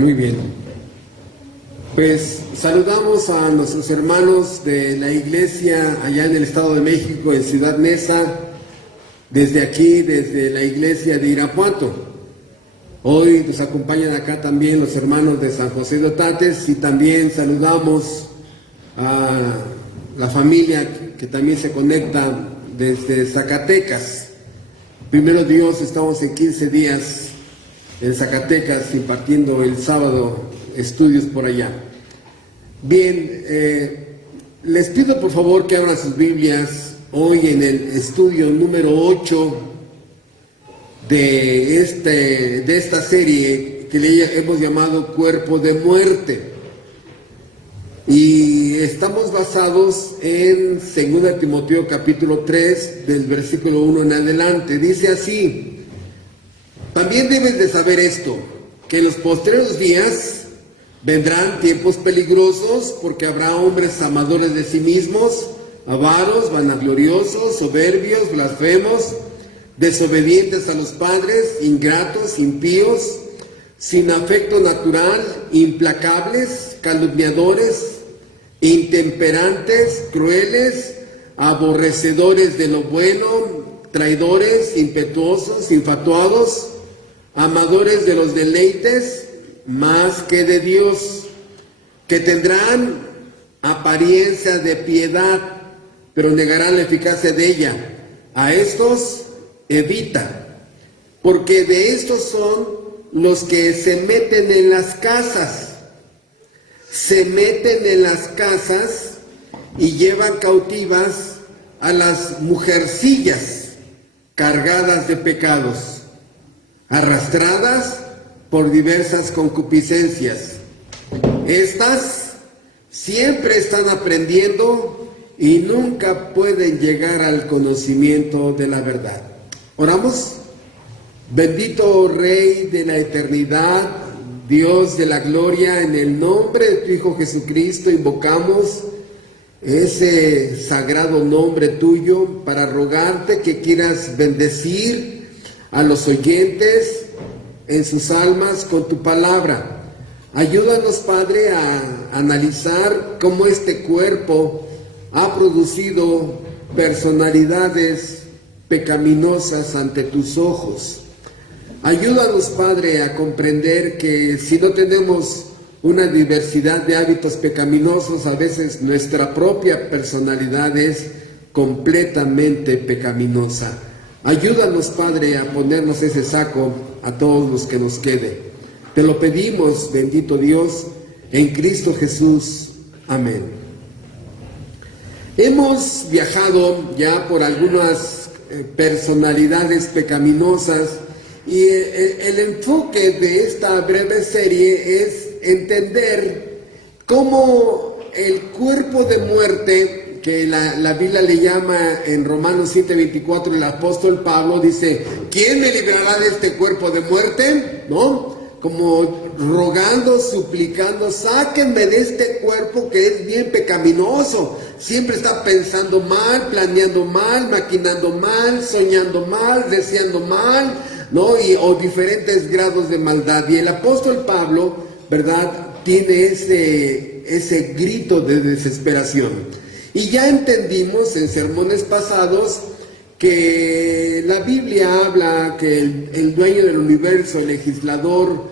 Muy bien. Pues saludamos a nuestros hermanos de la iglesia allá en el Estado de México, en Ciudad Neza, desde aquí, desde la iglesia de Irapuato. Hoy nos acompañan acá también los hermanos de San José de Otates y también saludamos a la familia que también se conecta desde Zacatecas. Primero Dios, estamos en 15 días en Zacatecas impartiendo el sábado estudios por allá. Bien, les pido por favor que abran sus Biblias hoy en el estudio número 8 de esta serie que le hemos llamado Cuerpo de Muerte. Y estamos basados en 2 Timoteo capítulo 3 del versículo 1 en adelante. Dice así: también debes de saber esto, que en los postreros días vendrán tiempos peligrosos, porque habrá hombres amadores de sí mismos, avaros, vanagloriosos, soberbios, blasfemos, desobedientes a los padres, ingratos, impíos, sin afecto natural, implacables, calumniadores, intemperantes, crueles, aborrecedores de lo bueno, traidores, impetuosos, infatuados, amadores de los deleites más que de Dios, que tendrán apariencia de piedad, pero negarán la eficacia de ella. A estos evita, porque de estos son los que se meten en las casas, y llevan cautivas a las mujercillas cargadas de pecados, arrastradas por diversas concupiscencias. Estas siempre están aprendiendo y nunca pueden llegar al conocimiento de la verdad. Oramos. Bendito Rey de la eternidad, Dios de la gloria, en el nombre de tu Hijo Jesucristo invocamos ese sagrado nombre tuyo para rogarte que quieras bendecir a los oyentes en sus almas con tu palabra. Ayúdanos, Padre, a analizar cómo este cuerpo ha producido personalidades pecaminosas ante tus ojos. Ayúdanos, Padre, a comprender que si no tenemos una diversidad de hábitos pecaminosos, a veces nuestra propia personalidad es completamente pecaminosa. Ayúdanos, Padre, a ponernos ese saco a todos los que nos quede. Te lo pedimos, bendito Dios, en Cristo Jesús. Amén. Hemos viajado ya por algunas personalidades pecaminosas y el enfoque de esta breve serie es entender cómo el cuerpo de muerte, que la Biblia le llama en Romanos 7:24, el apóstol Pablo dice: ¿quién me librará de este cuerpo de muerte? ¿No? Como rogando, suplicando, sáquenme de este cuerpo que es bien pecaminoso. Siempre está pensando mal, planeando mal, maquinando mal, soñando mal, deseando mal, ¿no? O diferentes grados de maldad. Y el apóstol Pablo, ¿verdad?, tiene ese grito de desesperación. Y ya entendimos en sermones pasados que la Biblia habla que el dueño del universo, el legislador,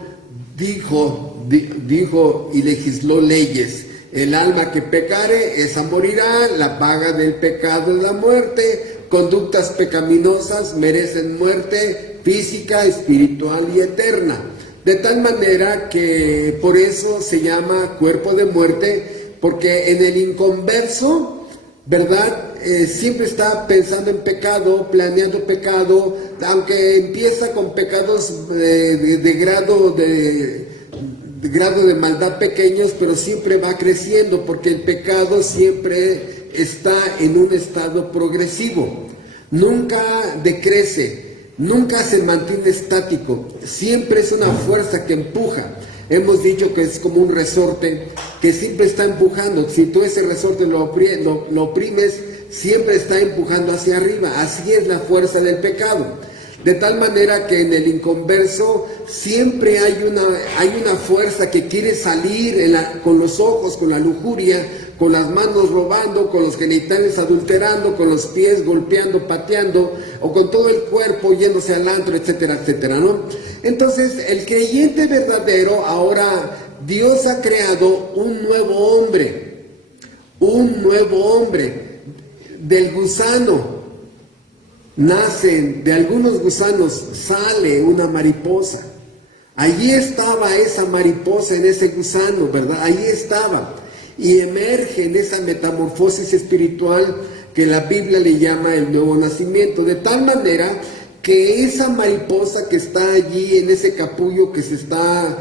dijo y legisló leyes. El alma que pecare, esa morirá, la paga del pecado es la muerte, conductas pecaminosas merecen muerte física, espiritual y eterna. De tal manera que por eso se llama cuerpo de muerte, porque en el inconverso, ¿verdad?, siempre está pensando en pecado, planeando pecado, aunque empieza con pecados de grado de maldad pequeños, pero siempre va creciendo, porque el pecado siempre está en un estado progresivo, nunca decrece, nunca se mantiene estático, siempre es una fuerza que empuja. Hemos dicho que es como un resorte que siempre está empujando. Si tú ese resorte lo oprimes, siempre está empujando hacia arriba. Así es la fuerza del pecado. De tal manera que en el inconverso siempre hay una fuerza que quiere salir con los ojos, con la lujuria, con las manos robando, con los genitales adulterando, con los pies golpeando, pateando, o con todo el cuerpo yéndose al antro, etcétera, etcétera, ¿no? Entonces, el creyente verdadero, ahora Dios ha creado un nuevo hombre del gusano. Nacen, de algunos gusanos sale una mariposa. Allí estaba esa mariposa en ese gusano, ¿verdad? Allí estaba. Y emerge en esa metamorfosis espiritual que la Biblia le llama el nuevo nacimiento. De tal manera que esa mariposa que está allí en ese capullo que se está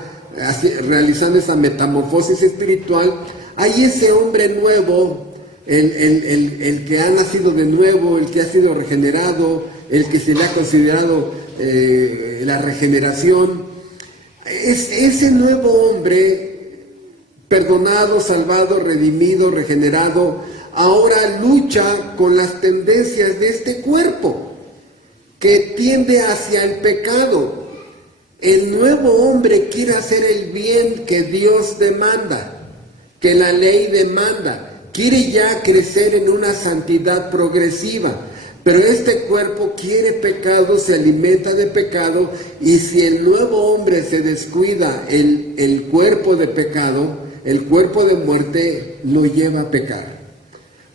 realizando esa metamorfosis espiritual, hay ese hombre nuevo, el que ha nacido de nuevo, el que ha sido regenerado, el que se le ha considerado la regeneración. Es ese nuevo hombre, perdonado, salvado, redimido, regenerado, ahora lucha con las tendencias de este cuerpo que tiende hacia el pecado. El nuevo hombre quiere hacer el bien que Dios demanda, que la ley demanda. Quiere ya crecer en una santidad progresiva, pero este cuerpo quiere pecado, se alimenta de pecado, y si el nuevo hombre se descuida, el cuerpo de pecado, el cuerpo de muerte, lo lleva a pecar.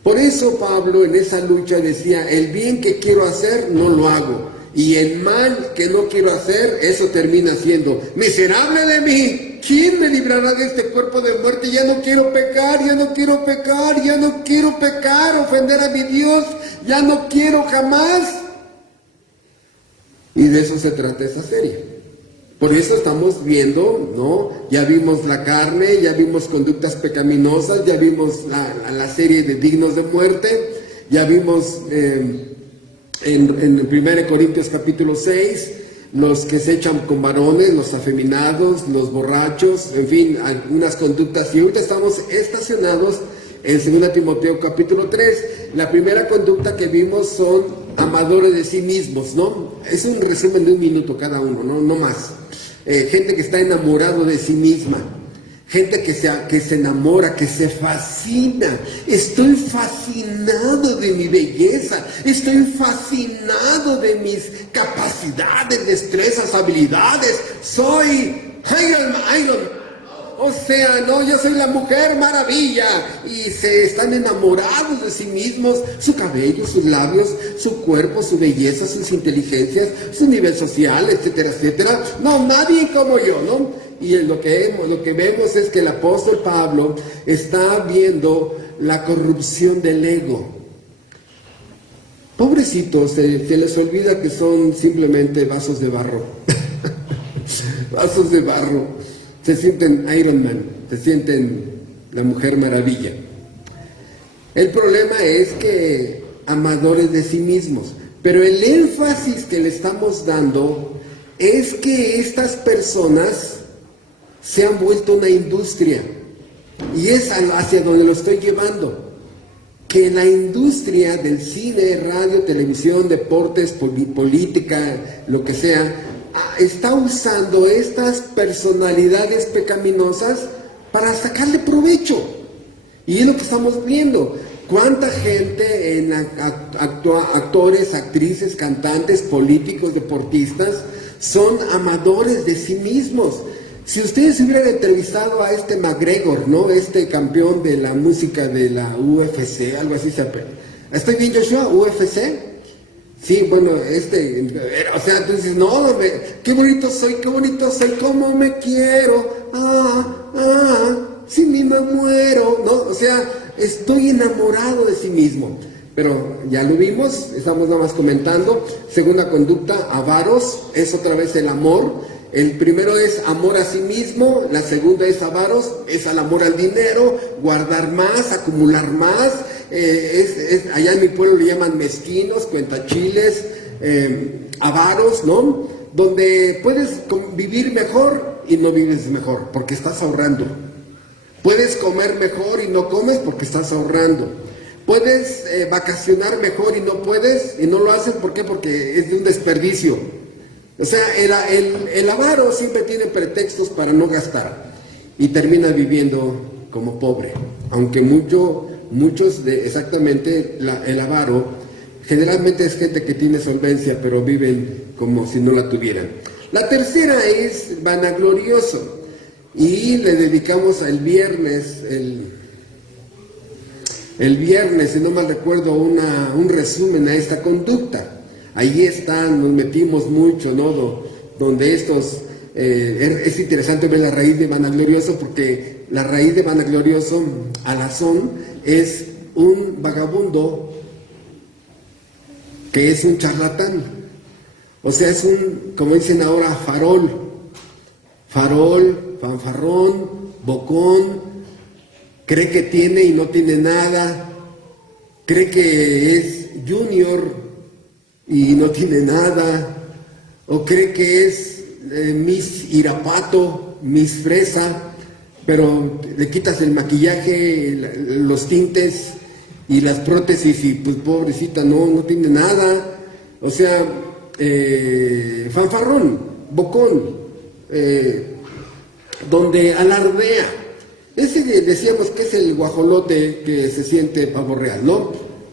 Por eso Pablo en esa lucha decía, el bien que quiero hacer no lo hago, y el mal que no quiero hacer, eso termina siendo miserable de mí. ¿Quién me librará de este cuerpo de muerte? Ya no quiero pecar, ya no quiero pecar, ya no quiero pecar, ofender a mi Dios, ya no quiero jamás. Y de eso se trata esa serie. Por eso estamos viendo, ¿no? Ya vimos la carne, ya vimos conductas pecaminosas, ya vimos la serie de dignos de muerte, ya vimos en 1 Corintios capítulo 6, los que se echan con varones, los afeminados, los borrachos, en fin, algunas conductas. Y ahorita estamos estacionados en 2 Timoteo capítulo 3. La primera conducta que vimos son amadores de sí mismos, ¿no? Es un resumen de 1 minuto cada uno, no más. Gente que está enamorado de sí misma. Gente que se enamora, que se fascina. Estoy fascinado de mi belleza. Estoy fascinado de mis capacidades, destrezas, habilidades. Soy Iron Man. O sea, no, yo soy la mujer maravilla. Y se están enamorados de sí mismos. Su cabello, sus labios, su cuerpo, su belleza, sus inteligencias, su nivel social, etcétera, etcétera. No, nadie como yo, ¿no? Y lo que vemos es que el apóstol Pablo está viendo la corrupción del ego. Pobrecitos, se les olvida que son simplemente vasos de barro. Vasos de barro. Se sienten Iron Man, se sienten la Mujer Maravilla. El problema es que amadores de sí mismos. Pero el énfasis que le estamos dando es que estas personas se han vuelto una industria, y es hacia donde lo estoy llevando, que la industria del cine, radio, televisión, deportes, política, lo que sea, está usando estas personalidades pecaminosas para sacarle provecho. Y es lo que estamos viendo. ¿Cuánta gente, actores, actrices, cantantes, políticos, deportistas, son amadores de sí mismos? Si ustedes hubieran entrevistado a este McGregor, ¿no? Este campeón de la música de la UFC, algo así se apela. ¿Estoy bien, Joshua? ¿UFC? Sí, bueno, o sea, tú dices, no, qué bonito soy, cómo me quiero, si ni me muero, ¿no? O sea, estoy enamorado de sí mismo. Pero ya lo vimos, estamos nada más comentando. Segunda conducta, avaros, es otra vez el amor. El primero es amor a sí mismo, la segunda es avaros, es al amor al dinero, guardar más, acumular más. Allá en mi pueblo le llaman mezquinos, cuentachiles, avaros, ¿no? Donde puedes vivir mejor y no vives mejor, porque estás ahorrando. Puedes comer mejor y no comes porque estás ahorrando. Puedes vacacionar mejor y no puedes, y no lo hacen, ¿por qué? Porque es de un desperdicio. O sea, el avaro siempre tiene pretextos para no gastar y termina viviendo como pobre, aunque muchos exactamente el avaro generalmente es gente que tiene solvencia, pero viven como si no la tuvieran. La tercera es vanaglorioso, y le dedicamos el viernes, si no mal recuerdo, un resumen a esta conducta. Ahí nos metimos mucho, ¿no? Donde es interesante ver la raíz de vanaglorioso, porque la raíz de vanaglorioso, alazón, es un vagabundo que es un charlatán. O sea, es como dicen ahora, farol, fanfarrón, bocón, cree que tiene y no tiene nada, cree que es junior y no tiene nada, o cree que es Miss Irapato, Miss Fresa, pero le quitas el maquillaje, los tintes y las prótesis y pues pobrecita no tiene nada. O sea, fanfarrón, bocón, donde alardea. Ese decíamos que es el guajolote que se siente pavo real, ¿no?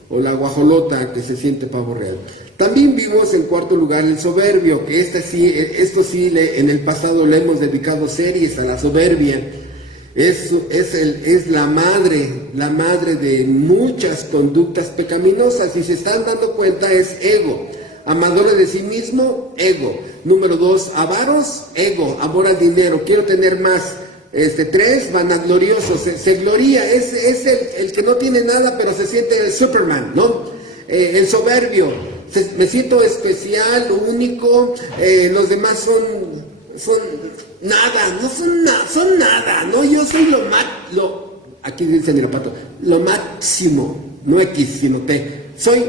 O la guajolota que se siente pavo real. También vimos en cuarto lugar el soberbio, que esto sí en el pasado le hemos dedicado series a la soberbia. Es la madre de muchas conductas pecaminosas, y se están dando cuenta, es ego. Amadores de sí mismo, ego. Número 2, avaros, ego, amor al dinero, quiero tener más. 3, vanaglorioso, se gloria, es el que no tiene nada pero se siente el Superman, ¿no? El soberbio, me siento especial, único, los demás son nada, son nada, ¿no? Yo soy aquí dice Irapato, lo máximo, no X, sino T, soy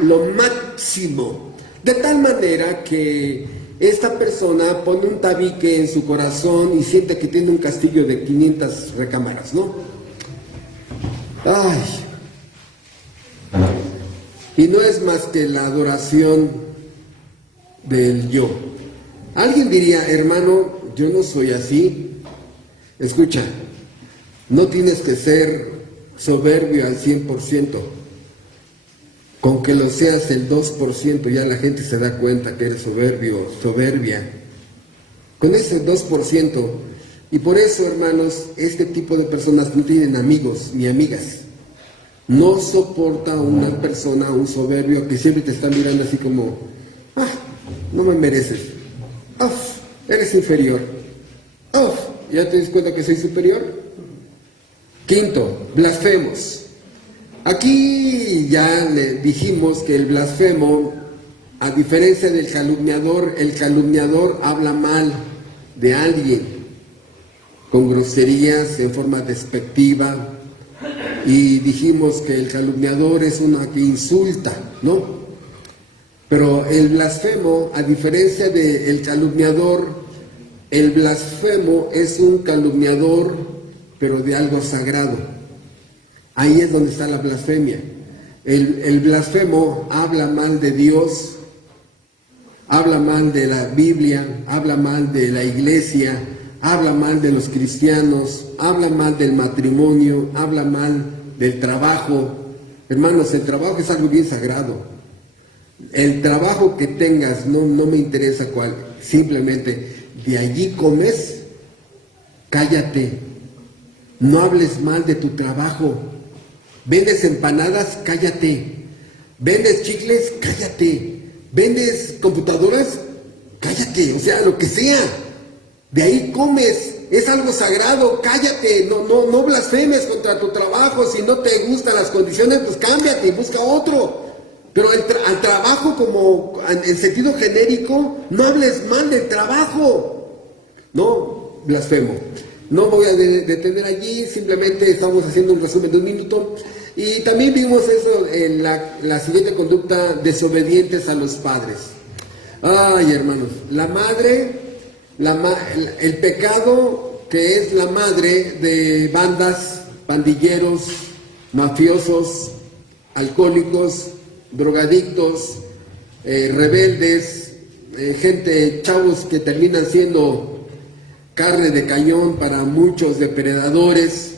lo máximo, de tal manera que esta persona pone un tabique en su corazón y siente que tiene un castillo de 500 recámaras, ¿no? Ay. Y no es más que la adoración del yo. Alguien diría, hermano, yo no soy así. Escucha, no tienes que ser soberbio al 100%. Con que lo seas el 2%, ya la gente se da cuenta que eres soberbia. Con ese 2%. Y por eso, hermanos, este tipo de personas no tienen amigos ni amigas. No soporta una persona, un soberbio, que siempre te está mirando así como, no me mereces. Eres inferior. ¿Ya te das cuenta que soy superior? Quinto, blasfemos. Aquí ya le dijimos que el blasfemo, a diferencia del calumniador, el calumniador habla mal de alguien, con groserías, en forma despectiva, y dijimos que el calumniador es una que insulta, ¿no? Pero el blasfemo, a diferencia del calumniador, el blasfemo es un calumniador, pero de algo sagrado. Ahí es donde está la blasfemia. El blasfemo habla mal de Dios, habla mal de la Biblia, habla mal de la iglesia, habla mal de los cristianos, habla mal del matrimonio, habla mal del trabajo. Hermanos, el trabajo es algo bien sagrado. El trabajo que tengas, no me interesa cuál, simplemente de allí comes, cállate. No hables mal de tu trabajo. ¿Vendes empanadas? Cállate. ¿Vendes chicles? Cállate. ¿Vendes computadoras? Cállate. O sea, lo que sea. De ahí comes. Es algo sagrado. Cállate. No blasfemes contra tu trabajo. Si no te gustan las condiciones, pues cámbiate y busca otro. Pero al trabajo, como en sentido genérico, no hables mal del trabajo. No, blasfemo. No voy a detener allí, simplemente estamos haciendo un resumen de 1 minuto. Y también vimos eso en la siguiente conducta, desobedientes a los padres. Ay, hermanos, el pecado que es la madre de bandas, pandilleros, mafiosos, alcohólicos, drogadictos, rebeldes, chavos que terminan siendo carne de cañón para muchos depredadores.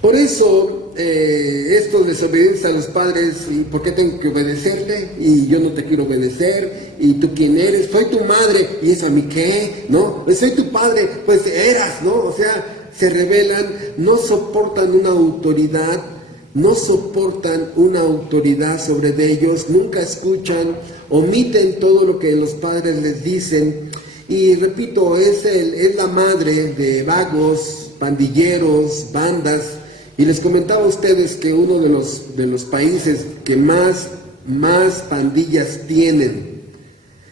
Por eso, esto de desobediencia a los padres, ¿y por qué tengo que obedecerle? Y yo no te quiero obedecer, ¿y tú quién eres? Soy tu madre, ¿y eso a mí qué? ¿No? Pues soy tu padre, pues eras, ¿no? O sea, se rebelan, no soportan una autoridad, sobre de ellos, nunca escuchan, omiten todo lo que los padres les dicen. Y repito, es la madre de vagos, pandilleros, bandas. Y les comentaba a ustedes que uno de los países que más pandillas tienen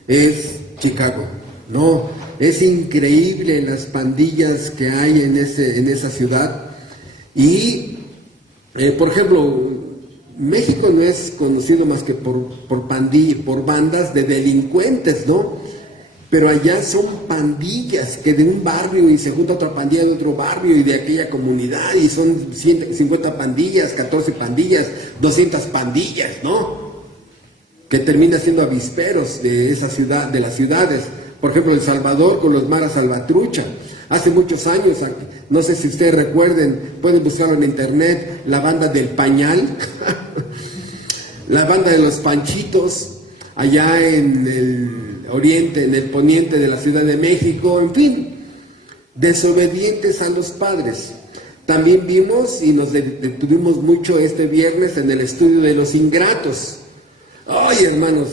es Chicago. No, es increíble las pandillas que hay en esa ciudad. Y, por ejemplo, México no es conocido más que por bandas de delincuentes, ¿no? Pero allá son pandillas que de un barrio y se junta otra pandilla de otro barrio y de aquella comunidad y son 150 pandillas, 14 pandillas, 200 pandillas, ¿no? Que termina siendo avisperos de esa ciudad, de las ciudades. Por ejemplo, El Salvador con los Maras Salvatrucha. Hace muchos años, no sé si ustedes recuerden, pueden buscarlo en internet, la banda del Pañal, la banda de los Panchitos, allá en el oriente, en el poniente de la Ciudad de México, en fin, desobedientes a los padres. También vimos y nos detuvimos mucho este viernes en el estudio de los ingratos. Ay, hermanos,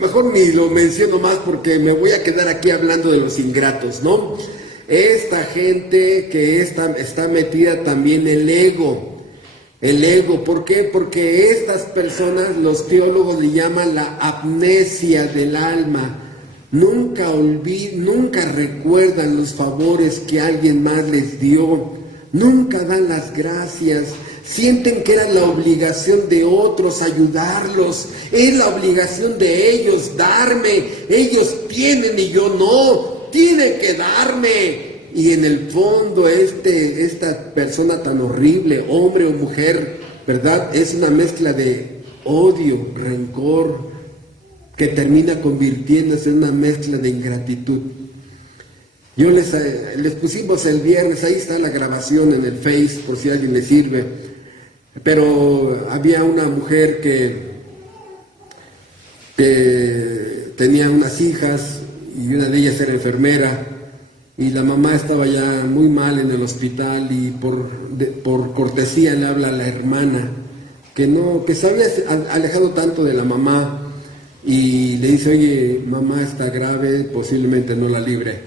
mejor ni lo menciono más porque me voy a quedar aquí hablando de los ingratos, ¿no? Esta gente que está metida también el ego, ¿por qué? Porque estas personas, los teólogos le llaman la amnesia del alma. Nunca recuerdan los favores que alguien más les dio, nunca dan las gracias, sienten que era la obligación de otros ayudarlos, es la obligación de ellos darme, ellos tienen y yo no, tienen que darme. Y en el fondo esta persona tan horrible, hombre o mujer, ¿verdad? Es una mezcla de odio, rencor, que termina convirtiéndose en una mezcla de ingratitud. Yo les pusimos el viernes, ahí está la grabación en el Face, por si a alguien le sirve, pero había una mujer que tenía unas hijas y una de ellas era enfermera, y la mamá estaba ya muy mal en el hospital y por cortesía le habla a la hermana que se había alejado tanto de la mamá y le dice: oye, mamá está grave, posiblemente no la libre.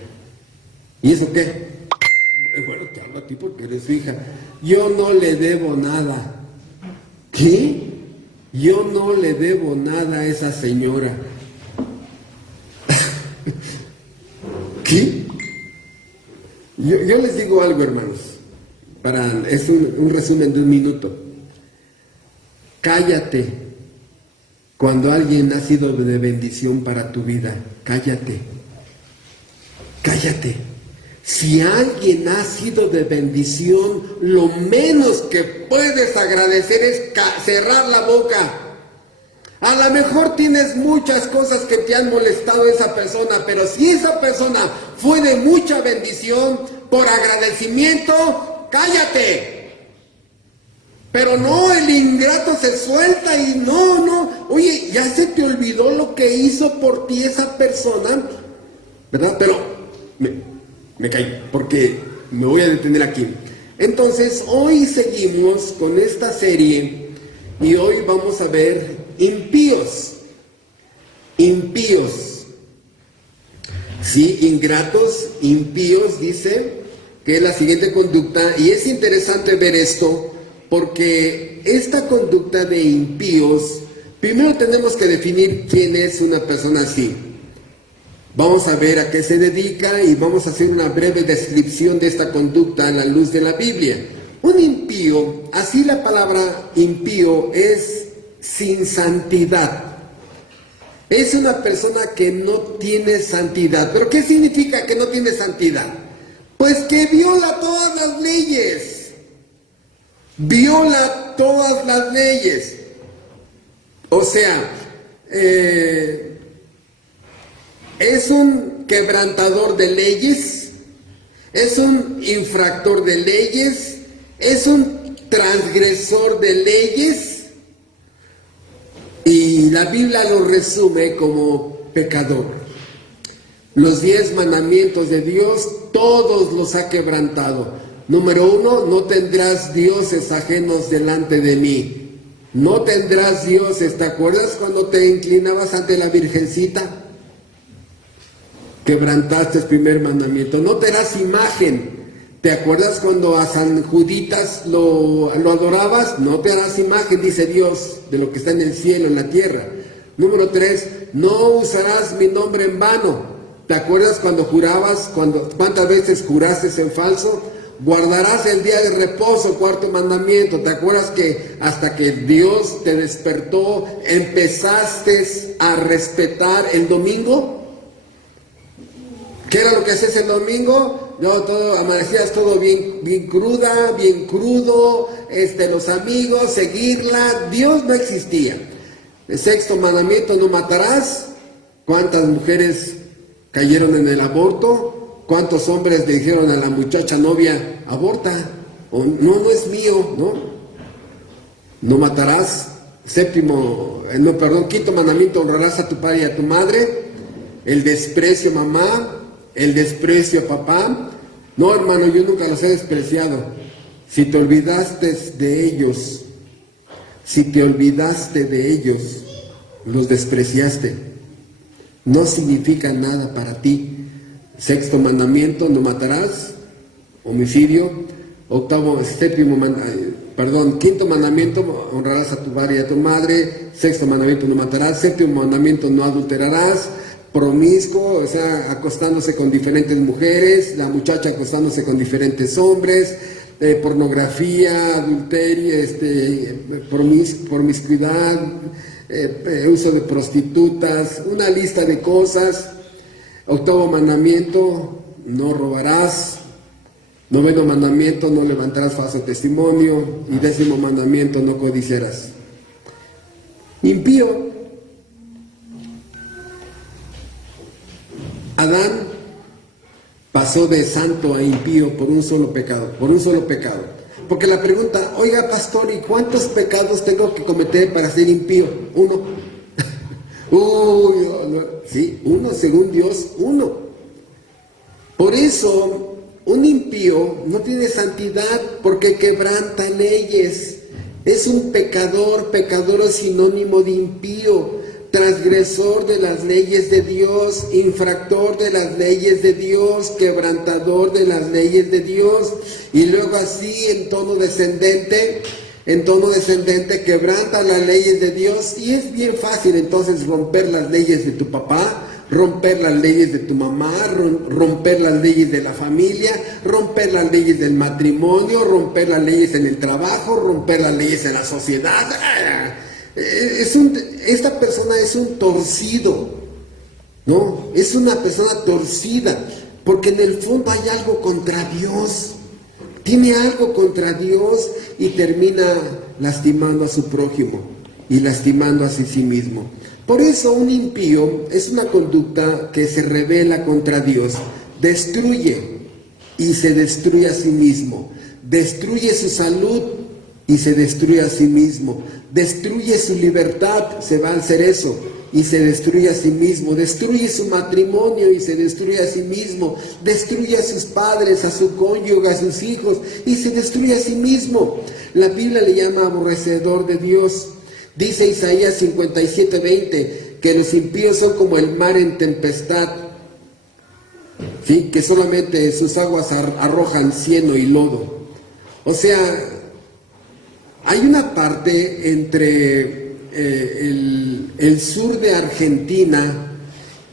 ¿Y eso qué? Bueno, te hablo a ti porque eres su hija. Yo no le debo nada. ¿Qué? Yo no le debo nada a esa señora. ¿Qué? Yo les digo algo, hermanos, es un resumen de un minuto. Cállate cuando alguien ha sido de bendición para tu vida. Cállate. Si alguien ha sido de bendición, lo menos que puedes agradecer es cerrar la boca. A lo mejor tienes muchas cosas que te han molestado esa persona, pero si esa persona fue de mucha bendición, por agradecimiento, cállate. Pero no, el ingrato se suelta y no, oye, ya se te olvidó lo que hizo por ti esa persona, ¿verdad? Pero me caí, porque me voy a detener aquí. Entonces, hoy seguimos con esta serie y hoy vamos a ver impíos. Sí, ingratos, impíos, dice que es la siguiente conducta, y es interesante ver esto, porque esta conducta de impíos, primero tenemos que definir quién es una persona así. Vamos a ver a qué se dedica y vamos a hacer una breve descripción de esta conducta a la luz de la Biblia. Un impío, así la palabra impío es sin santidad. Es una persona que no tiene santidad. ¿Pero qué significa que no tiene santidad? Pues que viola todas las leyes. viola todas las leyes. O sea, es un quebrantador de leyes, es un infractor de leyes, es un transgresor de leyes, y la Biblia lo resume como pecador. Los 10 mandamientos de Dios, todos los ha quebrantado. Número 1, no tendrás dioses ajenos delante de mí. No tendrás dioses. ¿Te acuerdas cuando te inclinabas ante la Virgencita? Quebrantaste el primer mandamiento. No te harás imagen. ¿Te acuerdas cuando a San Juditas lo adorabas? No te harás imagen, dice Dios, de lo que está en el cielo, en la tierra. Número 3, no usarás mi nombre en vano. ¿Te acuerdas cuando jurabas? ¿Cuántas veces juraste en falso? Guardarás el día de reposo, cuarto mandamiento. ¿Te acuerdas que hasta que Dios te despertó, empezaste a respetar el domingo? ¿Qué era lo que hacías el domingo? No, amanecías todo bien cruda, bien crudo, los amigos, seguirla. Dios no existía. El sexto mandamiento, no matarás. ¿Cuántas mujeres cayeron en el aborto? ¿Cuántos hombres le dijeron a la muchacha novia, aborta? O, no es mío, ¿no? No matarás. Quinto mandamiento, honrarás a tu padre y a tu madre. El desprecio a mamá, el desprecio a papá. No, hermano, yo nunca los he despreciado. Si te olvidaste de ellos, los despreciaste. No significa nada para ti. Sexto mandamiento, no matarás. Homicidio. Quinto mandamiento, honrarás a tu padre y a tu madre. Sexto mandamiento, no matarás. Séptimo mandamiento, no adulterarás. Promiscuo, o sea, acostándose con diferentes mujeres, la muchacha acostándose con diferentes hombres, pornografía, adulterio, promiscuidad, uso de prostitutas, una lista de cosas. Octavo mandamiento, no robarás. Noveno mandamiento, no levantarás falso testimonio. Y décimo mandamiento, no codiciarás. Impío. Adán pasó de santo a impío por un solo pecado. Porque la pregunta, oiga pastor, ¿y cuántos pecados tengo que cometer para ser impío? Uno. Sí, uno, según Dios, uno. Por eso, un impío no tiene santidad porque quebranta leyes. Es un pecador. Pecador es sinónimo de impío. Transgresor de las leyes de Dios, infractor de las leyes de Dios, quebrantador de las leyes de Dios. Y luego así en tono descendente quebranta las leyes de Dios. Y es bien fácil entonces romper las leyes de tu papá, romper las leyes de tu mamá, romper las leyes de la familia, romper las leyes del matrimonio, romper las leyes en el trabajo, romper las leyes en la sociedad. Esta persona es un torcido, ¿no? Es una persona torcida, porque en el fondo hay algo contra Dios. Tiene algo contra Dios y termina lastimando a su prójimo y lastimando a sí mismo. Por eso un impío es una conducta que se rebela contra Dios, destruye y se destruye a sí mismo, destruye su salud y se destruye a sí mismo, destruye su libertad, se va al cerezo y se destruye a sí mismo, destruye su matrimonio y se destruye a sí mismo, destruye a sus padres, a su cónyuge, a sus hijos y se destruye a sí mismo. La Biblia le llama aborrecedor de Dios. Dice Isaías 57:20 que los impíos son como el mar en tempestad, ¿sí? Que solamente sus aguas arrojan cieno y lodo. O sea, hay una parte entre el sur de Argentina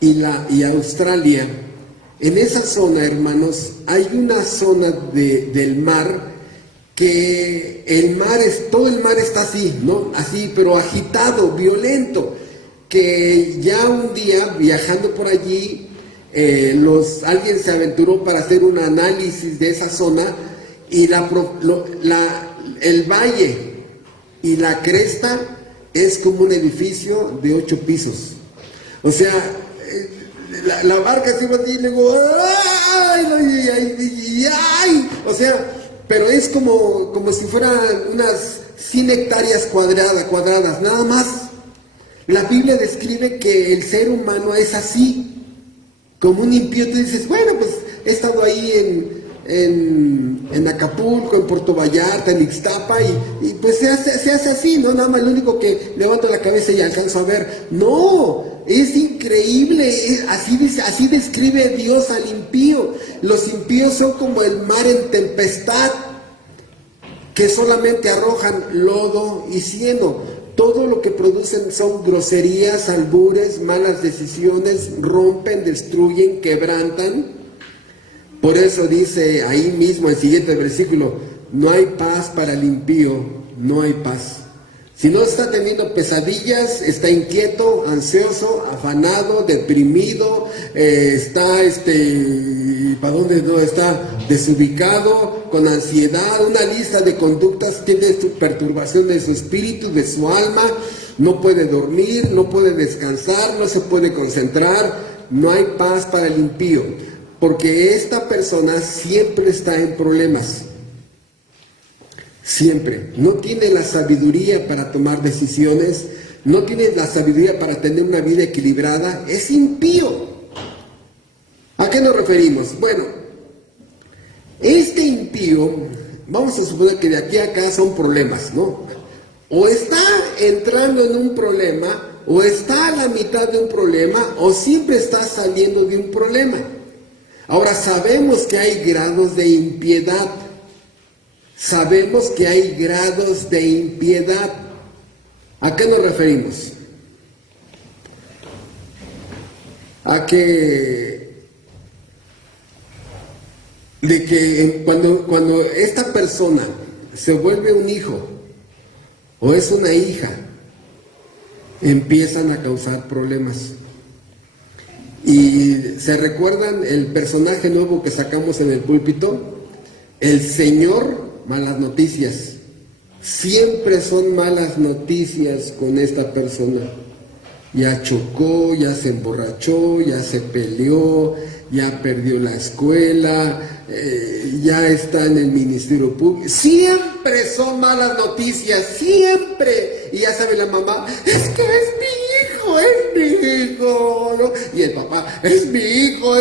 y Australia. En esa zona, hermanos, hay una zona del mar que todo el mar está así, ¿no? Así, pero agitado, violento, que ya un día, viajando por allí, alguien se aventuró para hacer un análisis de esa zona y el valle y la cresta es como un edificio de 8 pisos. O sea, la barca se iba así y luego, ¡ay! O sea, pero es como si fueran unas 100 hectáreas cuadradas, nada más. La Biblia describe que el ser humano es así, como un impío. Tú dices, bueno, pues he estado ahí en Acapulco, en Puerto Vallarta, en Ixtapa, y pues se hace así, ¿no? Nada más lo único que levanto la cabeza y alcanzo a ver. No, es increíble, así describe Dios al impío. Los impíos son como el mar en tempestad, que solamente arrojan lodo y cieno. Todo lo que producen son groserías, albures, malas decisiones, rompen, destruyen, quebrantan. Por eso dice ahí mismo el siguiente versículo, no hay paz para el impío, no hay paz. Si no está teniendo pesadillas, está inquieto, ansioso, afanado, deprimido, está ¿para dónde no? Está desubicado, con ansiedad, una lista de conductas, tiene perturbación de su espíritu, de su alma, no puede dormir, no puede descansar, no se puede concentrar, no hay paz para el impío, porque esta persona siempre está en problemas. Siempre. No tiene la sabiduría para tomar decisiones, no tiene la sabiduría para tener una vida equilibrada, es impío. ¿A qué nos referimos? Bueno, este impío, vamos a suponer que de aquí a acá son problemas, ¿no? O está entrando en un problema, o está a la mitad de un problema, o siempre está saliendo de un problema. Ahora, sabemos que hay grados de impiedad. Sabemos que hay grados de impiedad. ¿A qué nos referimos? A que cuando esta persona se vuelve un hijo o es una hija, empiezan a causar problemas. Y ¿se recuerdan el personaje nuevo que sacamos en el púlpito? El Señor, malas noticias. Siempre son malas noticias con esta persona. Ya chocó, ya se emborrachó, ya se peleó, ya perdió la escuela, ya está en el ministerio público. Siempre son malas noticias, siempre. Y ya sabe la mamá, es que es mi hijo, ¿no? Y el papá, es mi hijo.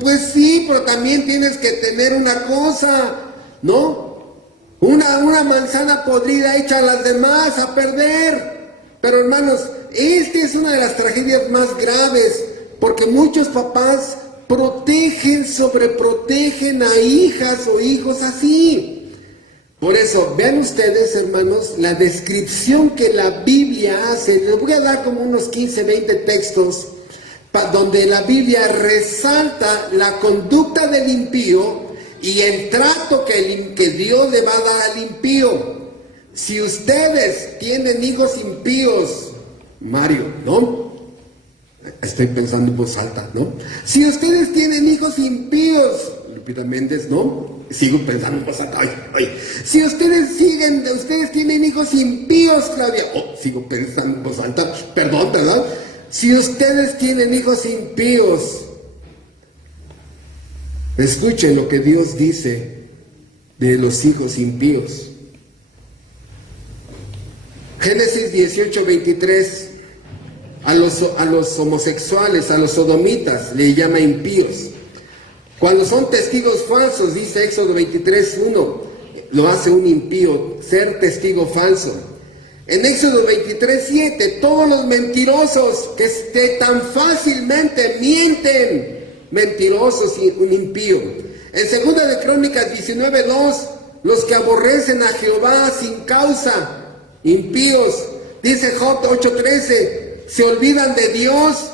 Pues sí, pero también tienes que tener una cosa, ¿no? Una manzana podrida echa a las demás a perder. Pero hermanos, esta es una de las tragedias más graves, porque muchos papás sobreprotegen a hijas o hijos así. Por eso, vean ustedes, hermanos, la descripción que la Biblia hace. Les voy a dar como unos 15, 20 textos donde la Biblia resalta la conducta del impío y el trato que Dios le va a dar al impío. Si ustedes tienen hijos impíos, Mario, ¿no? Estoy pensando en voz alta, ¿no? Si ustedes tienen hijos impíos, Lupita Méndez, ¿no? Sigo pensando en voz alta, ay. Si ustedes tienen hijos impíos, Claudia, sigo pensando en voz alta, perdón, ¿verdad? Si ustedes tienen hijos impíos, escuchen lo que Dios dice de los hijos impíos. Génesis 18:23, a los homosexuales, a los sodomitas, le llama impíos. Cuando son testigos falsos, dice Éxodo 23:1, lo hace un impío, ser testigo falso. En Éxodo 23:7, todos los mentirosos que tan fácilmente mienten, mentirosos y un impío. En Segunda de Crónicas 19:2, los que aborrecen a Jehová sin causa, impíos. Dice Job 8:13, se olvidan de Dios.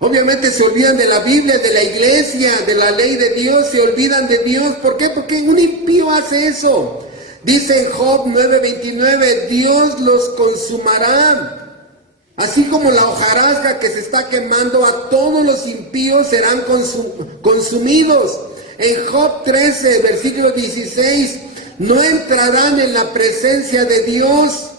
Obviamente se olvidan de la Biblia, de la iglesia, de la ley de Dios, se olvidan de Dios. ¿Por qué? Porque un impío hace eso. Dice en Job 9:29, Dios los consumará. Así como la hojarasca que se está quemando, a todos los impíos serán consumidos. En Job 13, versículo 16, no entrarán en la presencia de Dios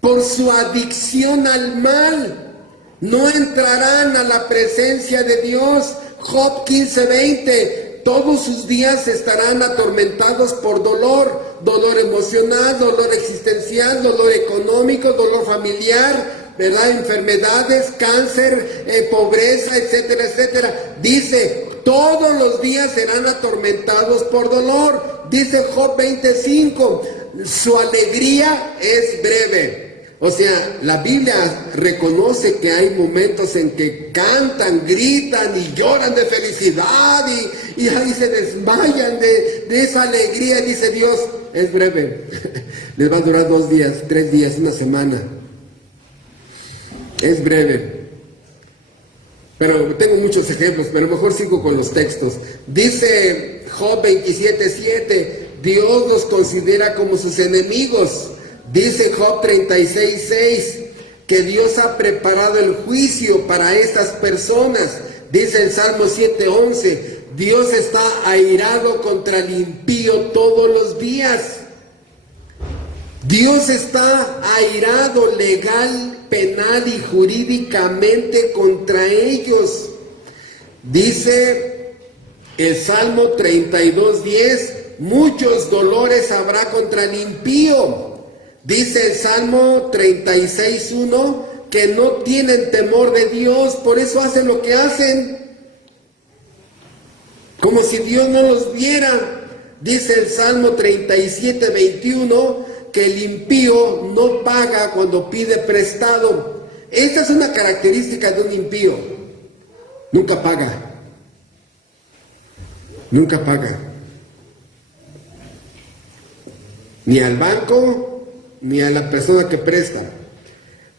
por su adicción al mal. No entrarán a la presencia de Dios. Job 15:20. Todos sus días estarán atormentados por dolor, dolor emocional, dolor existencial, dolor económico, dolor familiar, ¿verdad? Enfermedades, cáncer, pobreza, etcétera, etcétera. Dice, todos los días serán atormentados por dolor. Dice Job 25, su alegría es breve. O sea, la Biblia reconoce que hay momentos en que cantan, gritan y lloran de felicidad y ahí se desmayan de esa alegría. Dice Dios, es breve, les va a durar 2 días, 3 días, una semana. Es breve. Pero tengo muchos ejemplos, pero mejor sigo con los textos. Dice Job 27:7, Dios los considera como sus enemigos. Dice Job 36:6, que Dios ha preparado el juicio para estas personas. Dice el Salmo 7:11, Dios está airado contra el impío todos los días. Dios está airado legal, penal y jurídicamente contra ellos. Dice el Salmo 32:10, muchos dolores habrá contra el impío. Dice el Salmo 36:1 que no tienen temor de Dios, por eso hacen lo que hacen, como si Dios no los viera. Dice el Salmo 37:21 que el impío no paga cuando pide prestado. Esta es una característica de un impío. Nunca paga. Nunca paga. Ni al banco, ni a la persona que presta.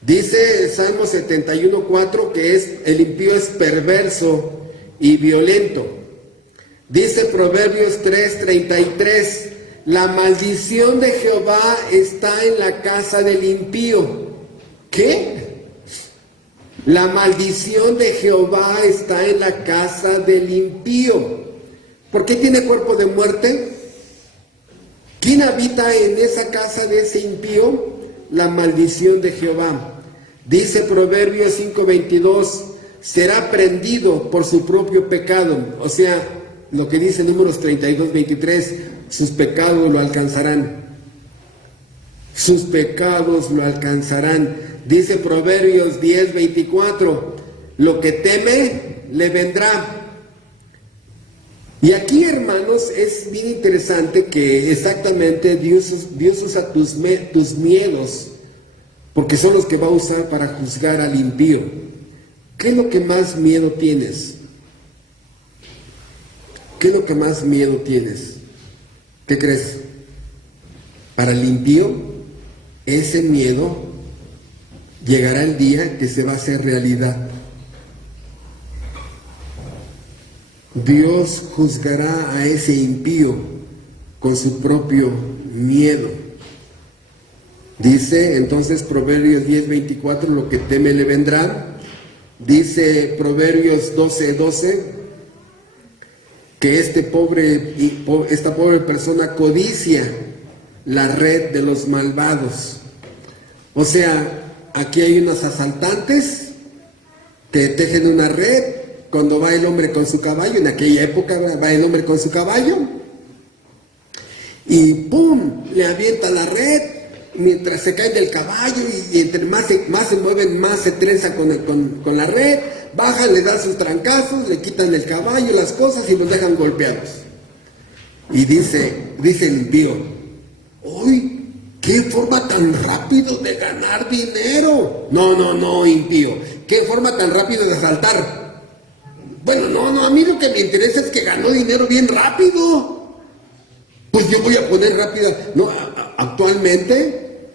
Dice el Salmo 71:4 que el impío es perverso y violento. Dice Proverbios 3:33, la maldición de Jehová está en la casa del impío. ¿Qué? La maldición de Jehová está en la casa del impío. ¿Por qué tiene cuerpo de muerte? ¿Quién habita en esa casa de ese impío? La maldición de Jehová. Dice Proverbios 5:22, será prendido por su propio pecado. O sea, lo que dice Números 32:23, sus pecados lo alcanzarán. Sus pecados lo alcanzarán. Dice Proverbios 10:24, lo que teme le vendrá. Y aquí, hermanos, es bien interesante que exactamente Dios usa tus miedos, porque son los que va a usar para juzgar al impío. ¿Qué es lo que más miedo tienes? ¿Qué es lo que más miedo tienes? ¿Qué crees? Para el impío, ese miedo llegará el día que se va a hacer realidad. Dios juzgará a ese impío con su propio miedo. Dice entonces Proverbios 10:24, lo que teme le vendrá. Dice Proverbios 12:12, que esta pobre persona codicia la red de los malvados. O sea, aquí hay unos asaltantes que tejen una red. Cuando va el hombre con su caballo, en aquella época va el hombre con su caballo y ¡pum!, le avienta la red mientras se cae del caballo y entre más se mueven, más se trenza con la red, bajan, le dan sus trancazos, le quitan el caballo, las cosas y los dejan golpeados. Y dice el impío, ¡uy! ¡Qué forma tan rápido de ganar dinero! No, impío, ¿qué forma tan rápido de asaltar? Bueno, no, a mí lo que me interesa es que ganó dinero bien rápido. Pues yo voy a poner rápida. No, actualmente,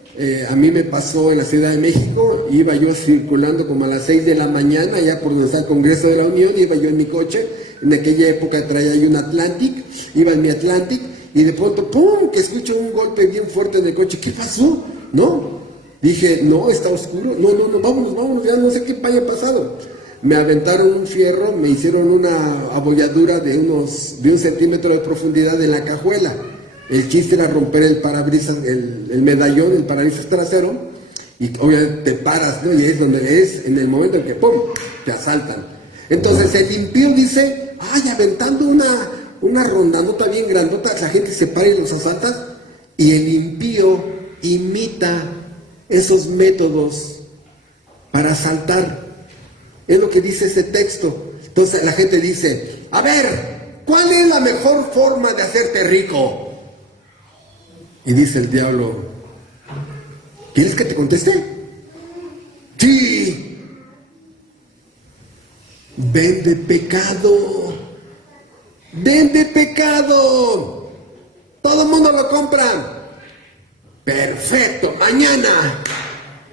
a mí me pasó en la Ciudad de México, iba yo circulando como a las 6 de la mañana, allá por donde está el Congreso de la Unión, iba yo en mi coche, en aquella época traía yo un Atlantic, iba en mi Atlantic, y de pronto, ¡pum!, que escucho un golpe bien fuerte en el coche. ¿Qué pasó? ¿No? Dije, no, está oscuro. No, vámonos, ya no sé qué haya pasado. Me aventaron un fierro, me hicieron una abolladura de un centímetro de profundidad en la cajuela. El chiste era romper el parabrisas, el medallón, el parabrisas trasero, y obviamente te paras, ¿no? Y es donde es en el momento en que ¡pum!, te asaltan. Entonces el impío dice, ay, aventando una rondadota bien grandota, la gente se para y los asalta, y el impío imita esos métodos para asaltar. Es lo que dice ese texto. Entonces la gente dice, a ver, ¿cuál es la mejor forma de hacerte rico? Y dice el diablo, ¿quieres que te conteste? Sí. Vende pecado. Vende pecado. Todo el mundo lo compra. Perfecto. Mañana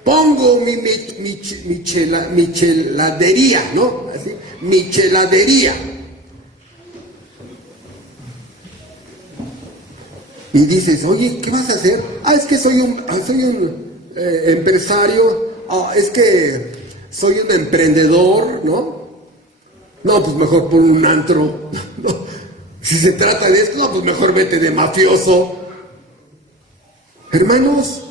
pongo mi cheladería, ¿no? Así, mi cheladería. Y dices, oye, ¿qué vas a hacer? Es que soy un empresario, es que soy un emprendedor, ¿no? No, pues mejor por un antro. ¿No? Si se trata de esto, no, pues mejor vete de mafioso. Hermanos,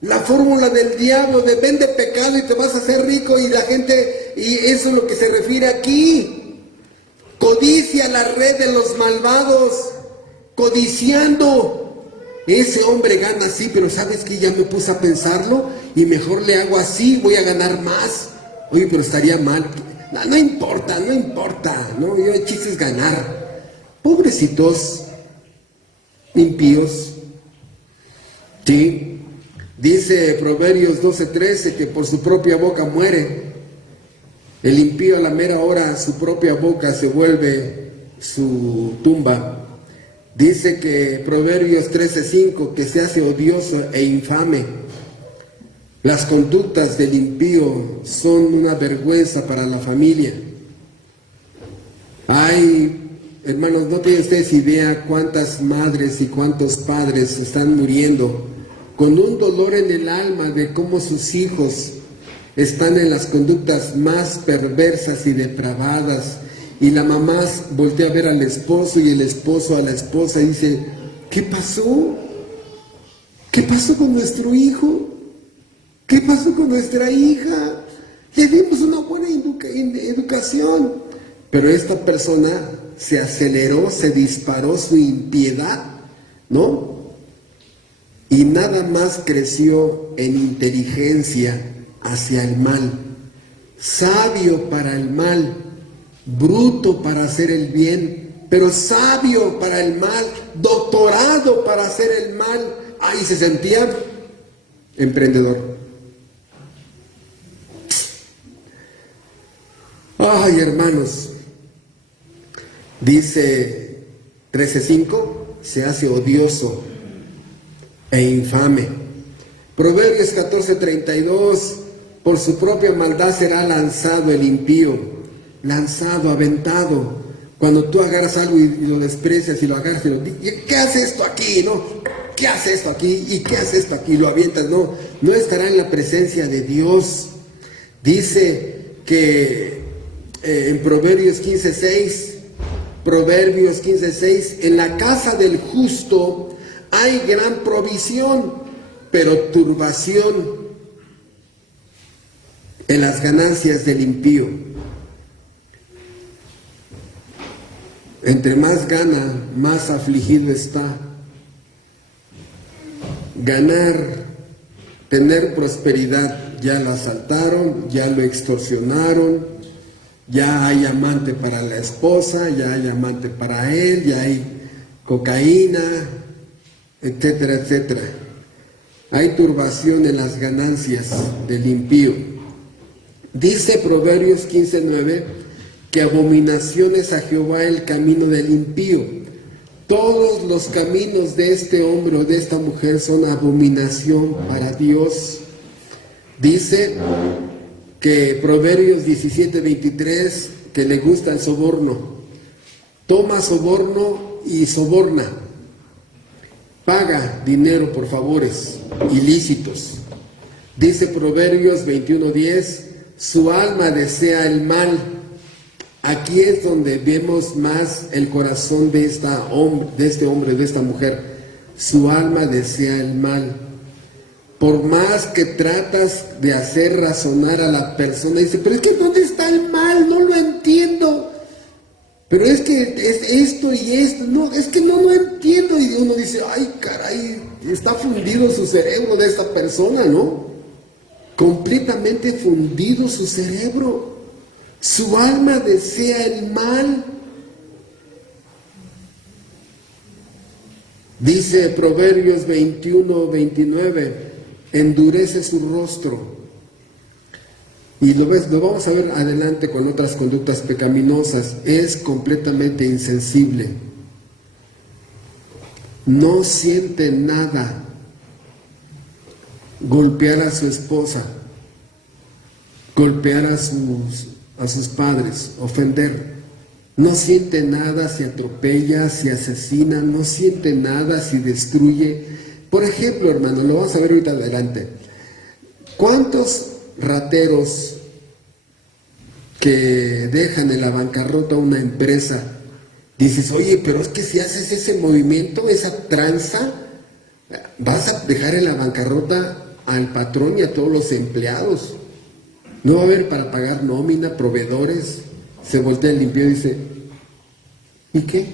la fórmula del diablo de vende pecado y te vas a hacer rico, y la gente, y eso es lo que se refiere aquí. Codicia la red de los malvados. Codiciando. Ese hombre gana así, pero ¿sabes qué? Ya me puse a pensarlo y mejor le hago así, voy a ganar más. Oye, pero estaría mal. No importa, ¿no? Yo, el chiste es ganar. Pobrecitos impíos. Sí. Dice Proverbios 12:13 que por su propia boca muere. El impío a la mera hora, su propia boca se vuelve su tumba. Dice que Proverbios 13:5 que se hace odioso e infame. Las conductas del impío son una vergüenza para la familia. Ay, hermanos, no tienen ustedes idea cuántas madres y cuántos padres están muriendo con un dolor en el alma de cómo sus hijos están en las conductas más perversas y depravadas. Y la mamá voltea a ver al esposo y el esposo a la esposa y dice, ¿qué pasó? ¿Qué pasó con nuestro hijo? ¿Qué pasó con nuestra hija? Le dimos una buena educación. Pero esta persona se aceleró, se disparó su impiedad, ¿no? Y nada más creció en inteligencia hacia el mal. Sabio para el mal. Bruto para hacer el bien, pero sabio para el mal, doctorado para hacer el mal. Ahí se sentía emprendedor. Ay, hermanos, dice 13:5, se hace odioso e infame. Proverbios 14:32, por su propia maldad será lanzado el impío. Lanzado, aventado. Cuando tú agarras algo y lo desprecias y lo agarras y lo dices, ¿qué hace esto aquí? ¿No? ¿Qué hace esto aquí? ¿Y qué hace esto aquí? Lo avientas. No estará en la presencia de Dios. Dice que en Proverbios 15:6, en la casa del justo hay gran provisión, pero turbación en las ganancias del impío. Entre más gana, más afligido está. Ganar, tener prosperidad, ya lo asaltaron, ya lo extorsionaron, ya hay amante para la esposa, ya hay amante para él, ya hay cocaína, etcétera, etcétera. Hay turbación en las ganancias del impío. Dice Proverbios 15:9 que abominación es a Jehová el camino del impío. Todos los caminos de este hombre o de esta mujer son abominación para Dios. Dice que Proverbios 17:23 que le gusta el soborno. Toma soborno y soborna. Paga dinero por favores ilícitos. Dice Proverbios 21:10, su alma desea el mal. Aquí es donde vemos más el corazón de este hombre, de esta mujer. su alma desea el mal. Por más que tratas de hacer razonar a la persona, dice, pero es que ¿dónde está el mal? No lo entiendo. Pero es que es esto y esto. No, es que no lo entiendo. Y uno dice, ay, caray, está fundido su cerebro de esta persona, ¿no? Completamente fundido su cerebro. Su alma desea el mal. Dice Proverbios 21-29, endurece su rostro. Y lo vamos a ver adelante con otras conductas pecaminosas. Es completamente insensible. No siente nada. Golpear a su esposa, golpear a sus padres, ofender. No siente nada si atropella, si asesina, no siente nada si destruye. Por ejemplo, hermano, lo vamos a ver ahorita adelante. ¿Cuántos rateros que dejan en la bancarrota una empresa, dices, oye, pero es que si haces ese movimiento, esa tranza, vas a dejar en la bancarrota al patrón y a todos los empleados? No va a haber para pagar nómina, proveedores. Se voltea el limpio y dice, ¿y qué?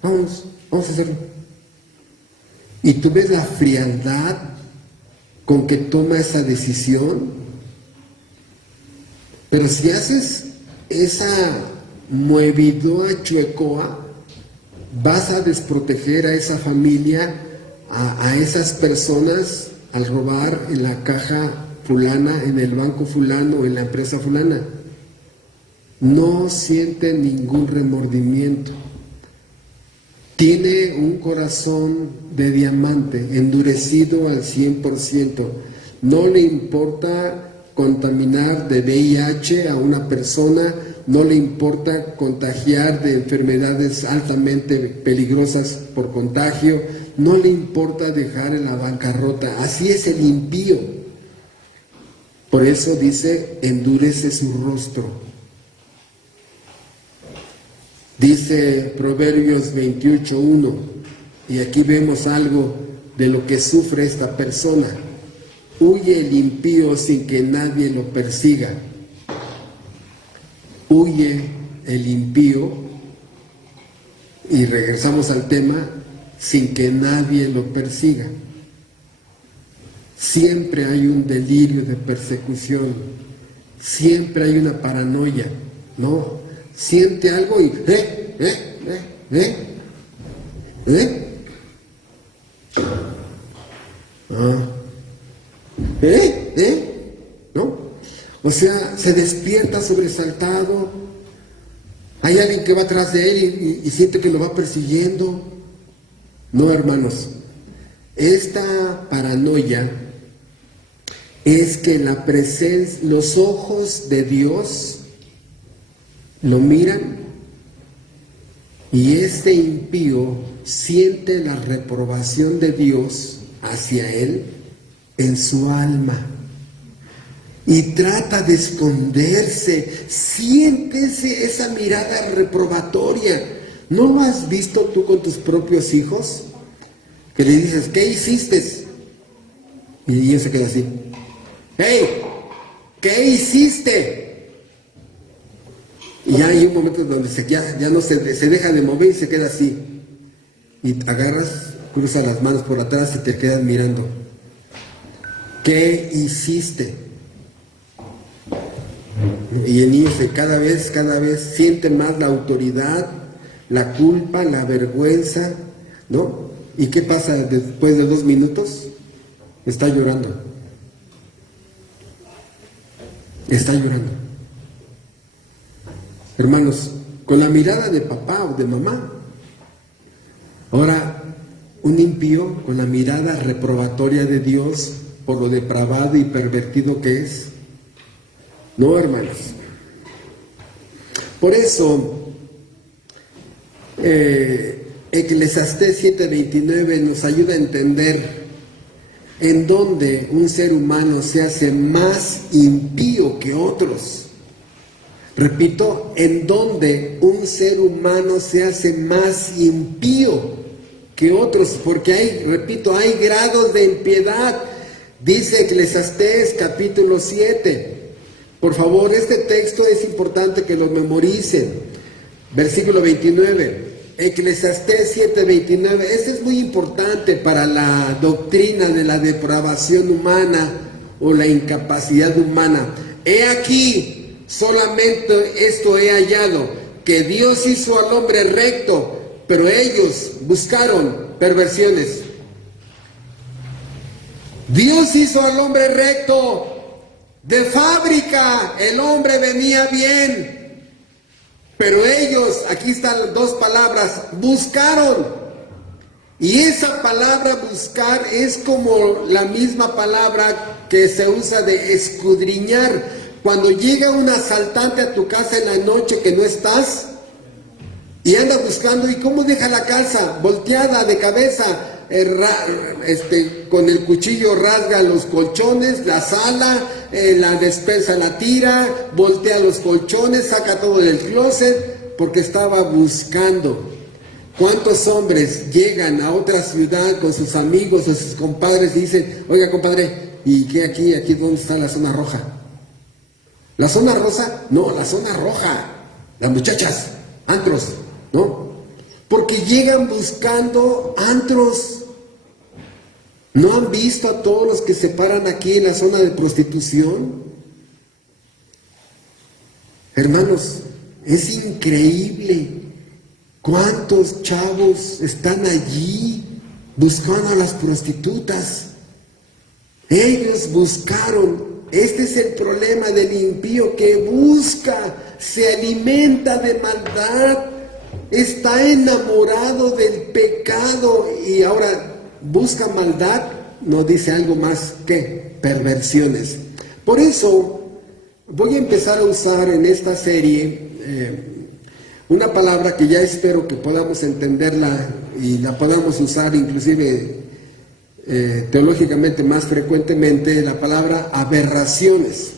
Vamos a hacerlo. Y tú ves la frialdad con que toma esa decisión. Pero si haces esa movidoa chuecoa, vas a desproteger a esa familia, a esas personas, al robar en la caja fulana, en el banco fulano, en la empresa fulana. No siente ningún remordimiento. Tiene un corazón de diamante, endurecido al 100%. No le importa contaminar de VIH a una persona, no le importa contagiar de enfermedades altamente peligrosas por contagio, no le importa dejar en la bancarrota. Así es el impío. Por eso dice, endurece su rostro. Dice Proverbios 28:1, y aquí vemos algo de lo que sufre esta persona. Huye el impío sin que nadie lo persiga. Huye el impío, y regresamos al tema, sin que nadie lo persiga. Siempre hay un delirio de persecución, siempre hay una paranoia, ¿no? Siente algo y ¿no? O sea, se despierta sobresaltado, hay alguien que va atrás de él y siente que lo va persiguiendo. No, hermanos, esta paranoia es que la presencia, los ojos de Dios lo miran y este impío siente la reprobación de Dios hacia él en su alma y trata de esconderse. Siéntese esa mirada reprobatoria. ¿No lo has visto tú con tus propios hijos? Que le dices, ¿qué hiciste? Y ellos se quedan así. ¡Hey! ¿Qué hiciste? Y ya hay un momento donde ya no se deja de mover y se queda así. Y agarras, cruzas las manos por atrás y te quedas mirando. ¿Qué hiciste? Y el niño cada vez siente más la autoridad, la culpa, la vergüenza, ¿no? ¿Y qué pasa después de 2 minutos? Está llorando. Está llorando. Hermanos, con la mirada de papá o de mamá. Ahora, un impío con la mirada reprobatoria de Dios por lo depravado y pervertido que es. No, hermanos. Por eso, Eclesiastés 7:29 nos ayuda a entender en dónde un ser humano se hace más impío que otros. Repito, en dónde un ser humano se hace más impío que otros, porque hay, repito, hay grados de impiedad. Dice Eclesiastés capítulo 7. Por favor, este texto es importante que lo memoricen. Versículo 29. Eclesiastés 7:29. Este es muy importante para la doctrina de la depravación humana o la incapacidad humana. He aquí, solamente esto he hallado, que Dios hizo al hombre recto, pero ellos buscaron perversiones. Dios hizo al hombre recto. De fábrica el hombre venía bien, pero ellos, aquí están dos palabras, buscaron. Y esa palabra buscar es como la misma palabra que se usa de escudriñar. Cuando llega un asaltante a tu casa en la noche que no estás y anda buscando, ¿y cómo deja la casa? Volteada de cabeza, con el cuchillo rasga los colchones, la sala, la despensa la tira, voltea los colchones, saca todo del closet porque estaba buscando. ¿Cuántos hombres llegan a otra ciudad con sus amigos o sus compadres y dicen, oiga compadre, ¿y qué aquí dónde está la zona roja? ¿La zona rosa? No, la zona roja. Las muchachas, antros, ¿no? Porque llegan buscando antros. ¿No han visto a todos los que se paran aquí en la zona de prostitución? Hermanos, es increíble cuántos chavos están allí buscando a las prostitutas. Ellos buscaron. Este es el problema del impío, que busca, se alimenta de maldad, está enamorado del pecado y ahora busca maldad, no dice algo más que perversiones. Por eso voy a empezar a usar en esta serie una palabra que ya espero que podamos entenderla y la podamos usar inclusive teológicamente más frecuentemente, la palabra aberraciones.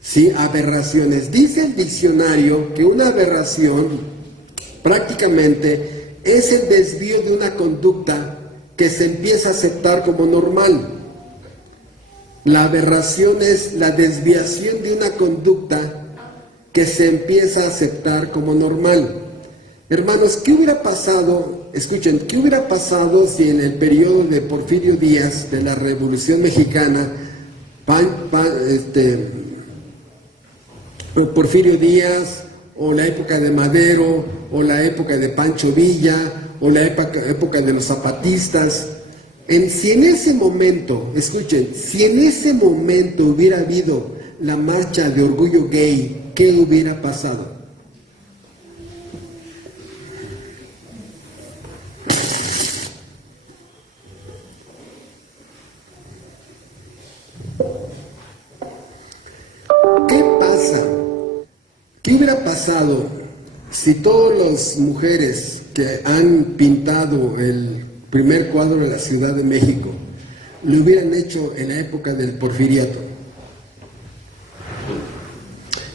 Sí, aberraciones. Dice el diccionario que una aberración prácticamente es el desvío de una conducta que se empieza a aceptar como normal. La aberración es la desviación de una conducta que se empieza a aceptar como normal. Hermanos, ¿qué hubiera pasado? Escuchen, ¿qué hubiera pasado si en el periodo de Porfirio Díaz, de la Revolución Mexicana, Porfirio Díaz, o la época de Madero, o la época de Pancho Villa, o la época de los zapatistas, si en ese momento, escuchen, si en ese momento hubiera habido la marcha de orgullo gay, ¿qué hubiera pasado? ¿Qué pasa? ¿Qué hubiera pasado si todas las mujeres que han pintado el primer cuadro de la Ciudad de México lo hubieran hecho en la época del Porfiriato?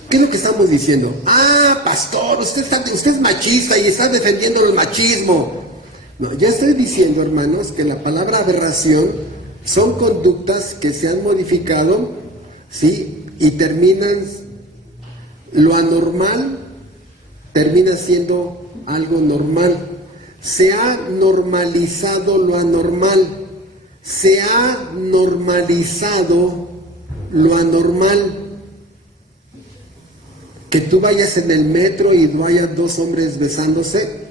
¿Qué es lo que estamos diciendo? Ah, pastor, usted es machista y está defendiendo el machismo. No, ya estoy diciendo, hermanos, que la palabra aberración son conductas que se han modificado, ¿sí? Y terminan, lo anormal termina siendo algo normal. Se ha normalizado lo anormal. Se ha normalizado lo anormal. Que tú vayas en el metro y vayas dos hombres besándose.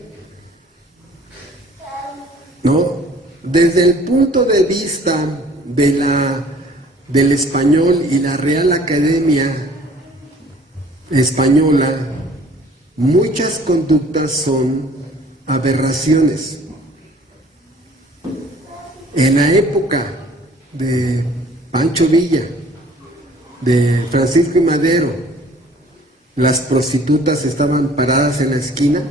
¿No? Desde el punto de vista del español y la Real Academia Española, muchas conductas son aberraciones. En la época de Pancho Villa, de Francisco y Madero, las prostitutas estaban paradas en la esquina,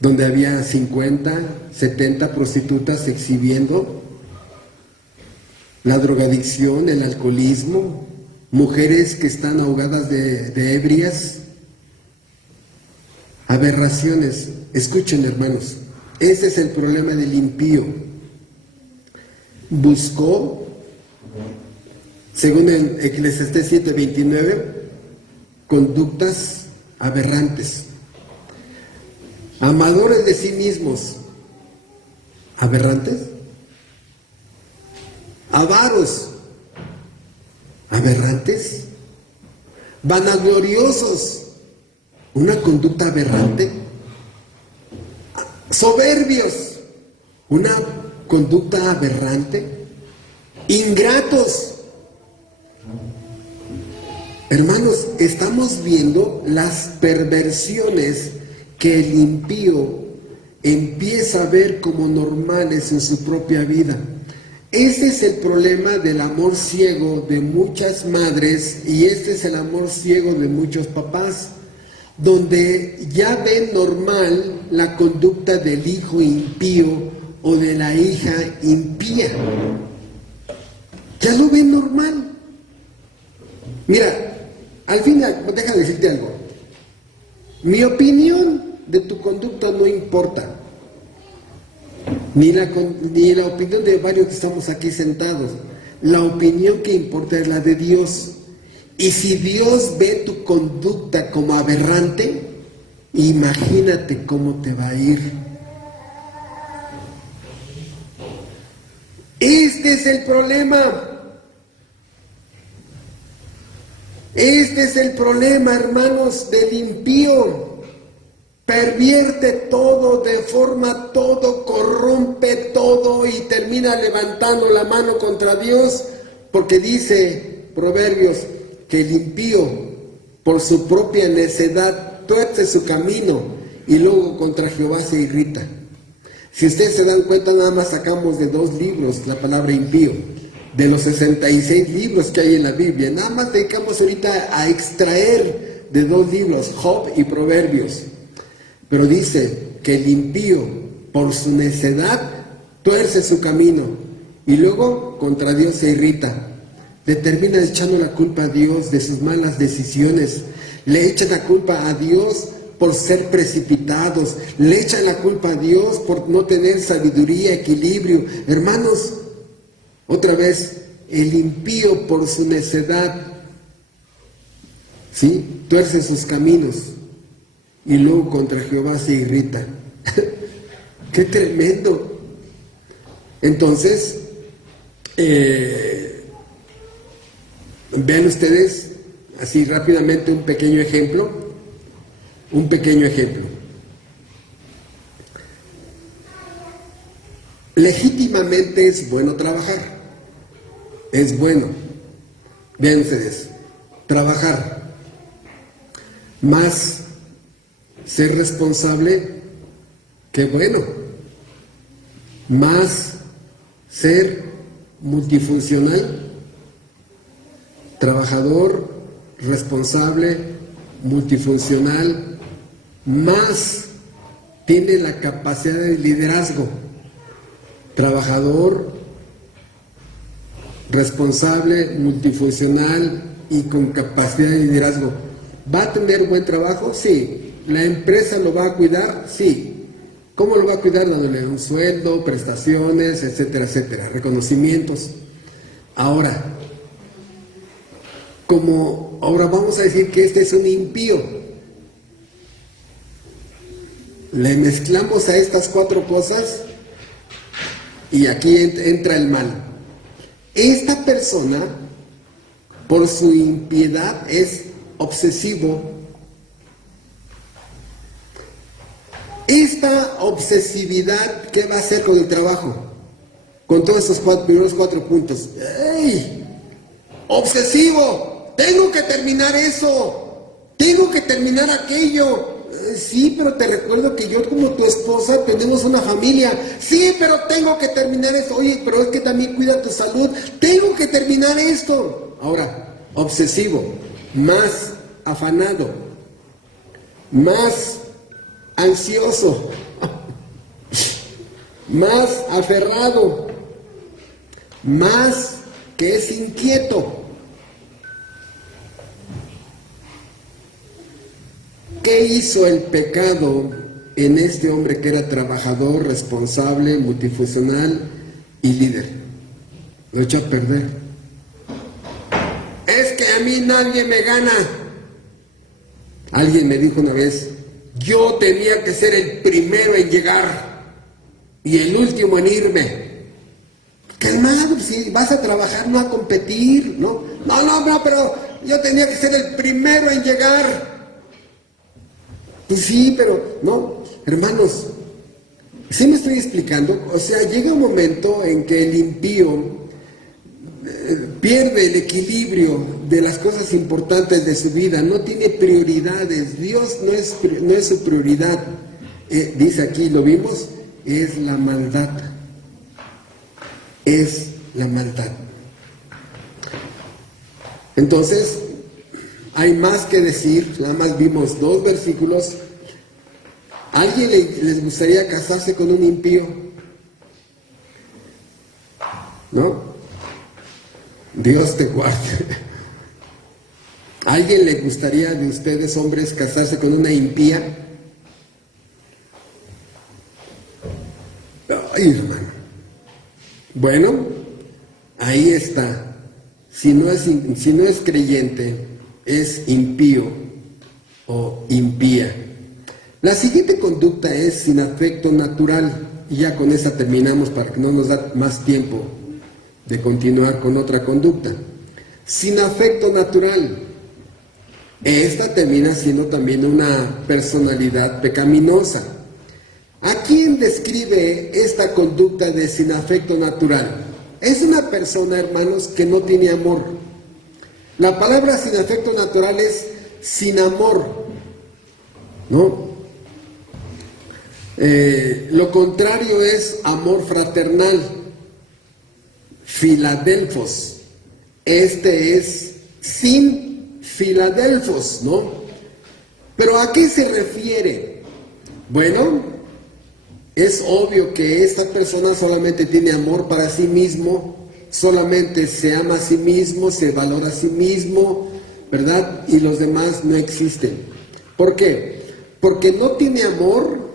donde había 50, 70 prostitutas exhibiendo la drogadicción, el alcoholismo, mujeres que están ahogadas de ebrias, aberraciones. Escuchen, hermanos, Ese es el problema del impío. Buscó, según en Eclesiastés 7:29, conductas aberrantes, amadores de sí mismos, aberrantes, avaros, aberrantes, vanagloriosos, una conducta aberrante, soberbios, una conducta aberrante, ingratos. Hermanos, estamos viendo las perversiones que el impío empieza a ver como normales en su propia vida. Este es el problema del amor ciego de muchas madres y este es el amor ciego de muchos papás, donde ya ven normal la conducta del hijo impío o de la hija impía. Ya lo ven normal. Mira, al final, deja de decirte algo. Mi opinión de tu conducta no importa. Ni la opinión de varios que estamos aquí sentados. La opinión que importa es la de Dios. Y si Dios ve tu conducta como aberrante, imagínate cómo te va a ir. Este es el problema. Este es el problema, hermanos, del impío. Pervierte todo, deforma todo, corrompe todo y termina levantando la mano contra Dios, porque dice Proverbios que el impío por su propia necedad tuerce su camino y luego contra Jehová se irrita. Si ustedes se dan cuenta, nada más sacamos de 2 libros la palabra impío, de los 66 libros que hay en la Biblia. Nada más dedicamos ahorita a extraer de 2 libros, Job y Proverbios. Pero dice que el impío por su necedad tuerce su camino y luego contra Dios se irrita. Le termina echando la culpa a Dios de sus malas decisiones. Le echan la culpa a Dios por ser precipitados. Le echan la culpa a Dios por no tener sabiduría, equilibrio. Hermanos, otra vez, el impío por su necedad, ¿sí?, tuerce sus caminos y luego contra Jehová se irrita. ¡Qué tremendo! Entonces, vean ustedes así rápidamente un pequeño ejemplo. Legítimamente es bueno trabajar. Es bueno. Vean ustedes, trabajar. Más ser responsable, qué bueno. Más ser multifuncional, trabajador, responsable, multifuncional, más tiene la capacidad de liderazgo. Trabajador, responsable, multifuncional y con capacidad de liderazgo. ¿Va a tener buen trabajo? Sí. ¿La empresa lo va a cuidar? Sí. ¿Cómo lo va a cuidar? Dándole un sueldo, prestaciones, etcétera, etcétera, reconocimientos. Ahora vamos a decir que este es un impío. Le mezclamos a estas 4 cosas y aquí entra el mal. Esta persona, por su impiedad, es obsesivo. Esta obsesividad, ¿qué va a hacer con el trabajo? Con todos estos primeros 4 puntos. ¡Ey! ¡Obsesivo! ¡Tengo que terminar eso! ¡Tengo que terminar aquello! Sí, pero te recuerdo que yo como tu esposa tenemos una familia. Sí, pero tengo que terminar esto. Oye, pero es que también cuida tu salud. Tengo que terminar esto. Ahora, obsesivo, más afanado, más ansioso, más aferrado, más que es inquieto. ¿Qué hizo el pecado en este hombre que era trabajador, responsable, multifuncional y líder. Lo echó a perder. Es que a mí nadie me gana. Alguien me dijo una vez, yo tenía que ser el primero en llegar y el último en irme. Calmado, si vas a trabajar, no a competir, ¿no? No, pero yo tenía que ser el primero en llegar. Pues sí, pero no, hermanos, ¿sí me estoy explicando? O sea, llega un momento en que el impío pierde el equilibrio de las cosas importantes de su vida, no tiene prioridades, Dios no es su prioridad. Dice aquí, lo vimos, es la maldad. Es la maldad. Entonces, hay más que decir, nada más vimos 2 versículos. ¿A alguien les gustaría casarse con un impío? ¿No? Dios te guarde. ¿A alguien le gustaría de ustedes, hombres, casarse con una impía? Ay, hermano. Bueno, ahí está. Si no es creyente, es impío o impía. La siguiente conducta es sin afecto natural. Y ya con esa terminamos para que no nos da más tiempo de continuar con otra conducta. Sin afecto natural. Esta termina siendo también una personalidad pecaminosa. ¿A quién describe esta conducta de sin afecto natural? Es una persona, hermanos, que no tiene amor. La palabra sin afecto natural es sin amor, ¿no? Lo contrario es amor fraternal. Filadelfos. Este es sin Filadelfos, ¿no? ¿Pero a qué se refiere? Bueno, es obvio que esta persona solamente tiene amor para sí mismo, solamente se ama a sí mismo, se valora a sí mismo, ¿verdad? Y los demás no existen. ¿Por qué? Porque no tiene amor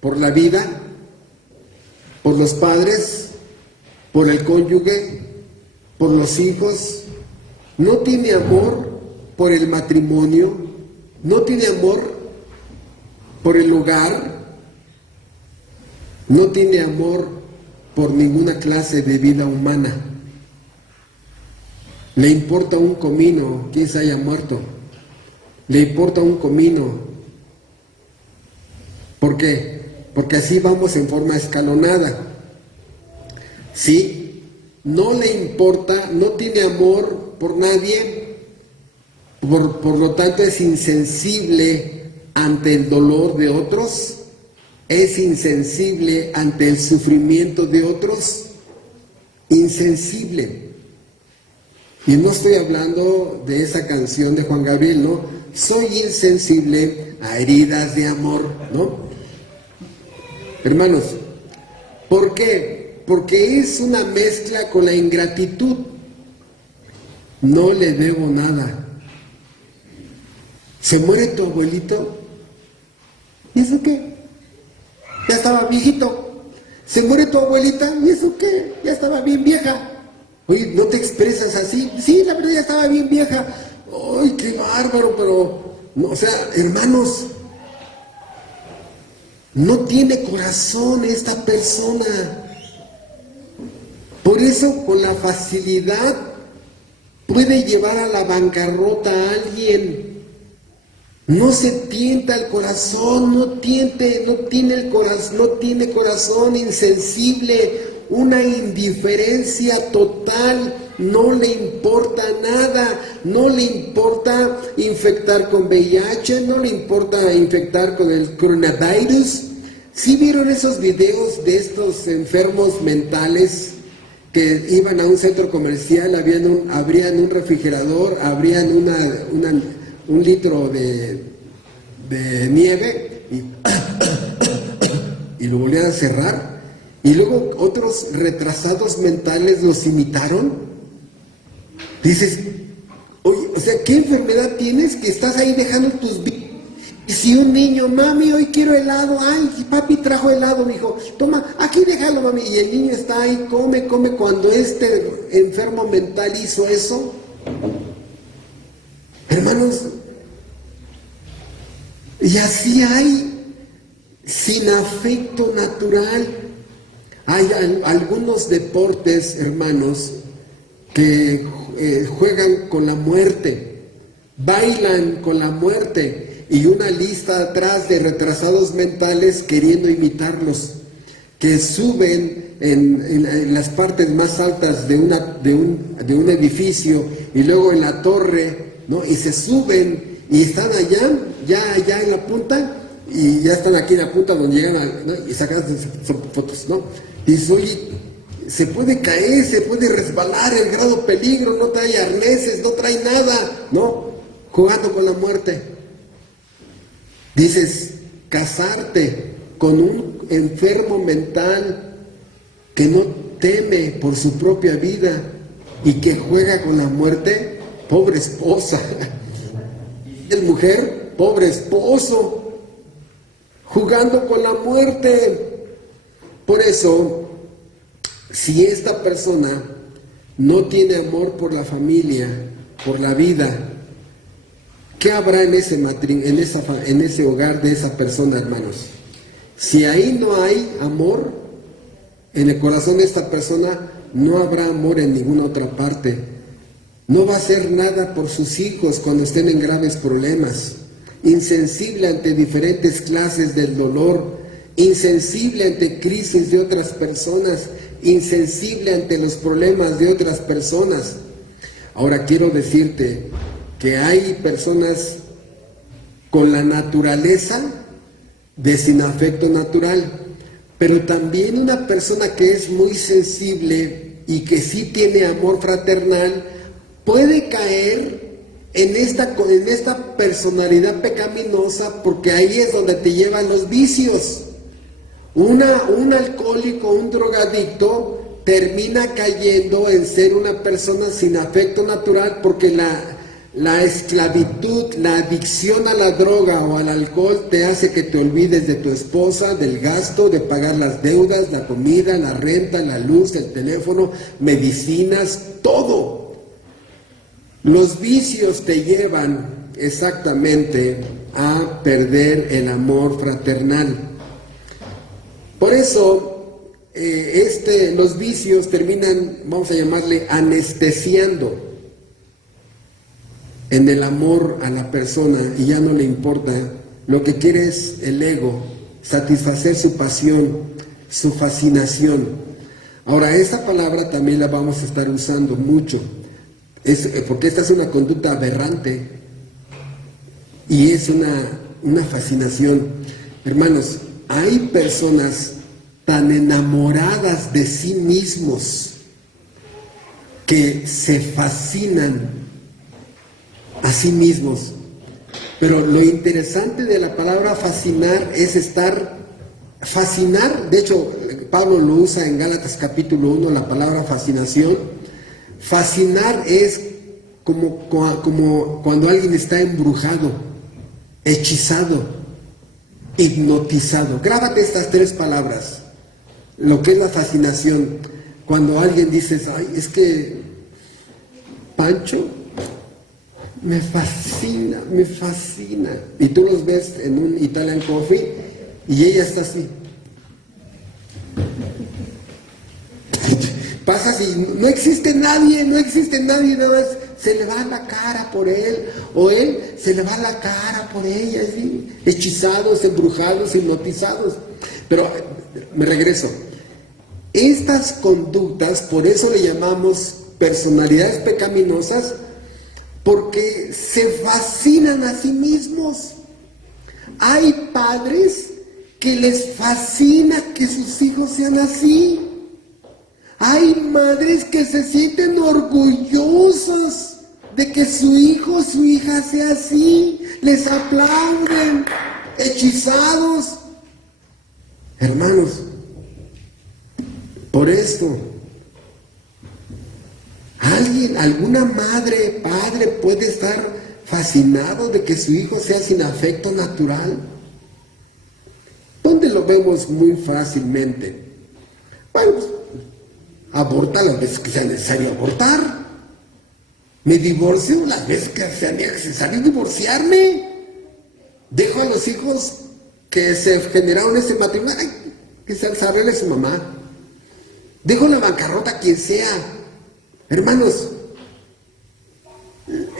por la vida, por los padres, por el cónyuge, por los hijos, no tiene amor por el matrimonio, no tiene amor por el hogar, no tiene amor por ninguna clase de vida humana. Le importa un comino quién se haya muerto, le importa un comino. ¿Por qué? Porque así vamos en forma escalonada. ¿Sí? No le importa, no tiene amor por nadie, por lo tanto es insensible ante el dolor de otros, es insensible ante el sufrimiento de otros, insensible. Y no estoy hablando de esa canción de Juan Gabriel, ¿no? Soy insensible a heridas de amor, ¿no? Hermanos, ¿por qué? Porque es una mezcla con la ingratitud. No le debo nada. ¿Se muere tu abuelito? ¿Y eso qué? Ya estaba viejito. ¿Se muere tu abuelita? ¿Y eso qué? Ya estaba bien vieja. Oye, ¿no te expresas así? Sí, la verdad ya estaba bien vieja. ¡Ay, qué bárbaro! Pero, no, o sea, hermanos, no tiene corazón esta persona. Por eso, con la facilidad, puede llevar a la bancarrota a alguien. No se tienta el corazón, no tiene corazón, insensible, una indiferencia total, no le importa nada, no le importa infectar con VIH, no le importa infectar con el coronavirus. ¿Sí vieron esos videos de estos enfermos mentales que iban a un centro comercial, abrían un refrigerador, abrían un litro de nieve y lo volvían a cerrar? Y luego otros retrasados mentales los imitaron. Dices, oye, o sea, ¿qué enfermedad tienes que estás ahí dejando tus vidas Y si un niño, mami, hoy quiero helado, ay, papi trajo helado, me dijo, toma, aquí déjalo, mami. Y el niño está ahí, come, come. Cuando este enfermo mental hizo eso, hermanos, y así hay, sin afecto natural. Hay algunos deportes, hermanos, que juegan con la muerte, bailan con la muerte, y una lista atrás de retrasados mentales queriendo imitarlos, que suben en las partes más altas de un edificio y luego en la torre, ¿no? Y se suben y están allá en la punta, y ya están aquí en la punta donde llegan, ¿no? Y sacan fotos, ¿no? Y dice, oye, se puede caer, se puede resbalar, el grado peligro, no trae arneses, no trae nada, ¿no? Jugando con la muerte. Dices, casarte con un enfermo mental que no teme por su propia vida y que juega con la muerte, pobre esposa. Y es mujer, pobre esposo, jugando con la muerte. Por eso, si esta persona no tiene amor por la familia, por la vida, ¿qué habrá en ese hogar de esa persona, hermanos? Si ahí no hay amor, en el corazón de esta persona no habrá amor en ninguna otra parte. No va a hacer nada por sus hijos cuando estén en graves problemas. Insensible ante diferentes clases del dolor, insensible ante crisis de otras personas, insensible ante los problemas de otras personas. Ahora quiero decirte que hay personas con la naturaleza de sin afecto natural, pero también una persona que es muy sensible y que sí tiene amor fraternal puede caer en esta personalidad pecaminosa, porque ahí es donde te llevan los vicios. Un alcohólico, un drogadicto termina cayendo en ser una persona sin afecto natural, porque la esclavitud, la adicción a la droga o al alcohol te hace que te olvides de tu esposa, del gasto, de pagar las deudas, la comida, la renta, la luz, el teléfono, medicinas, todo. Los vicios te llevan exactamente a perder el amor fraternal. Por eso, los vicios terminan, vamos a llamarle, anestesiando en el amor a la persona, y ya no le importa. Lo que quiere es el ego, satisfacer su pasión, su fascinación. Ahora, esta palabra también la vamos a estar usando mucho, porque esta es una conducta aberrante y es una fascinación. Hermanos, hay personas tan enamoradas de sí mismos que se fascinan a sí mismos. Pero lo interesante de la palabra fascinar es fascinar. De hecho, Pablo lo usa en Gálatas capítulo 1, la palabra fascinación. Fascinar es como cuando alguien está embrujado, hechizado, hipnotizado. Grábate estas tres palabras, lo que es la fascinación. Cuando alguien dice, ay, es que Pancho me fascina, me fascina. Y tú los ves en un Italian Coffee y ella está así. Pasas y no existe nadie, nada más se le va la cara por él, o él se le va la cara por ella, así, hechizados, embrujados, hipnotizados. Pero me regreso. Estas conductas, por eso le llamamos personalidades pecaminosas, porque se fascinan a sí mismos. Hay padres que les fascina que sus hijos sean así. Hay madres que se sienten orgullosas de que su hijo o su hija sea así. Les aplauden, hechizados. Hermanos, por esto, alguna madre, padre puede estar fascinado de que su hijo sea sin afecto natural? ¿Dónde lo vemos muy fácilmente? Bueno, pues, aborta las veces que sea necesario abortar. Me divorcio las veces que sea necesario divorciarme. Dejo a los hijos que se generaron ese matrimonio, ay, que se arregle su mamá. Dejo la bancarrota a quien sea. Hermanos,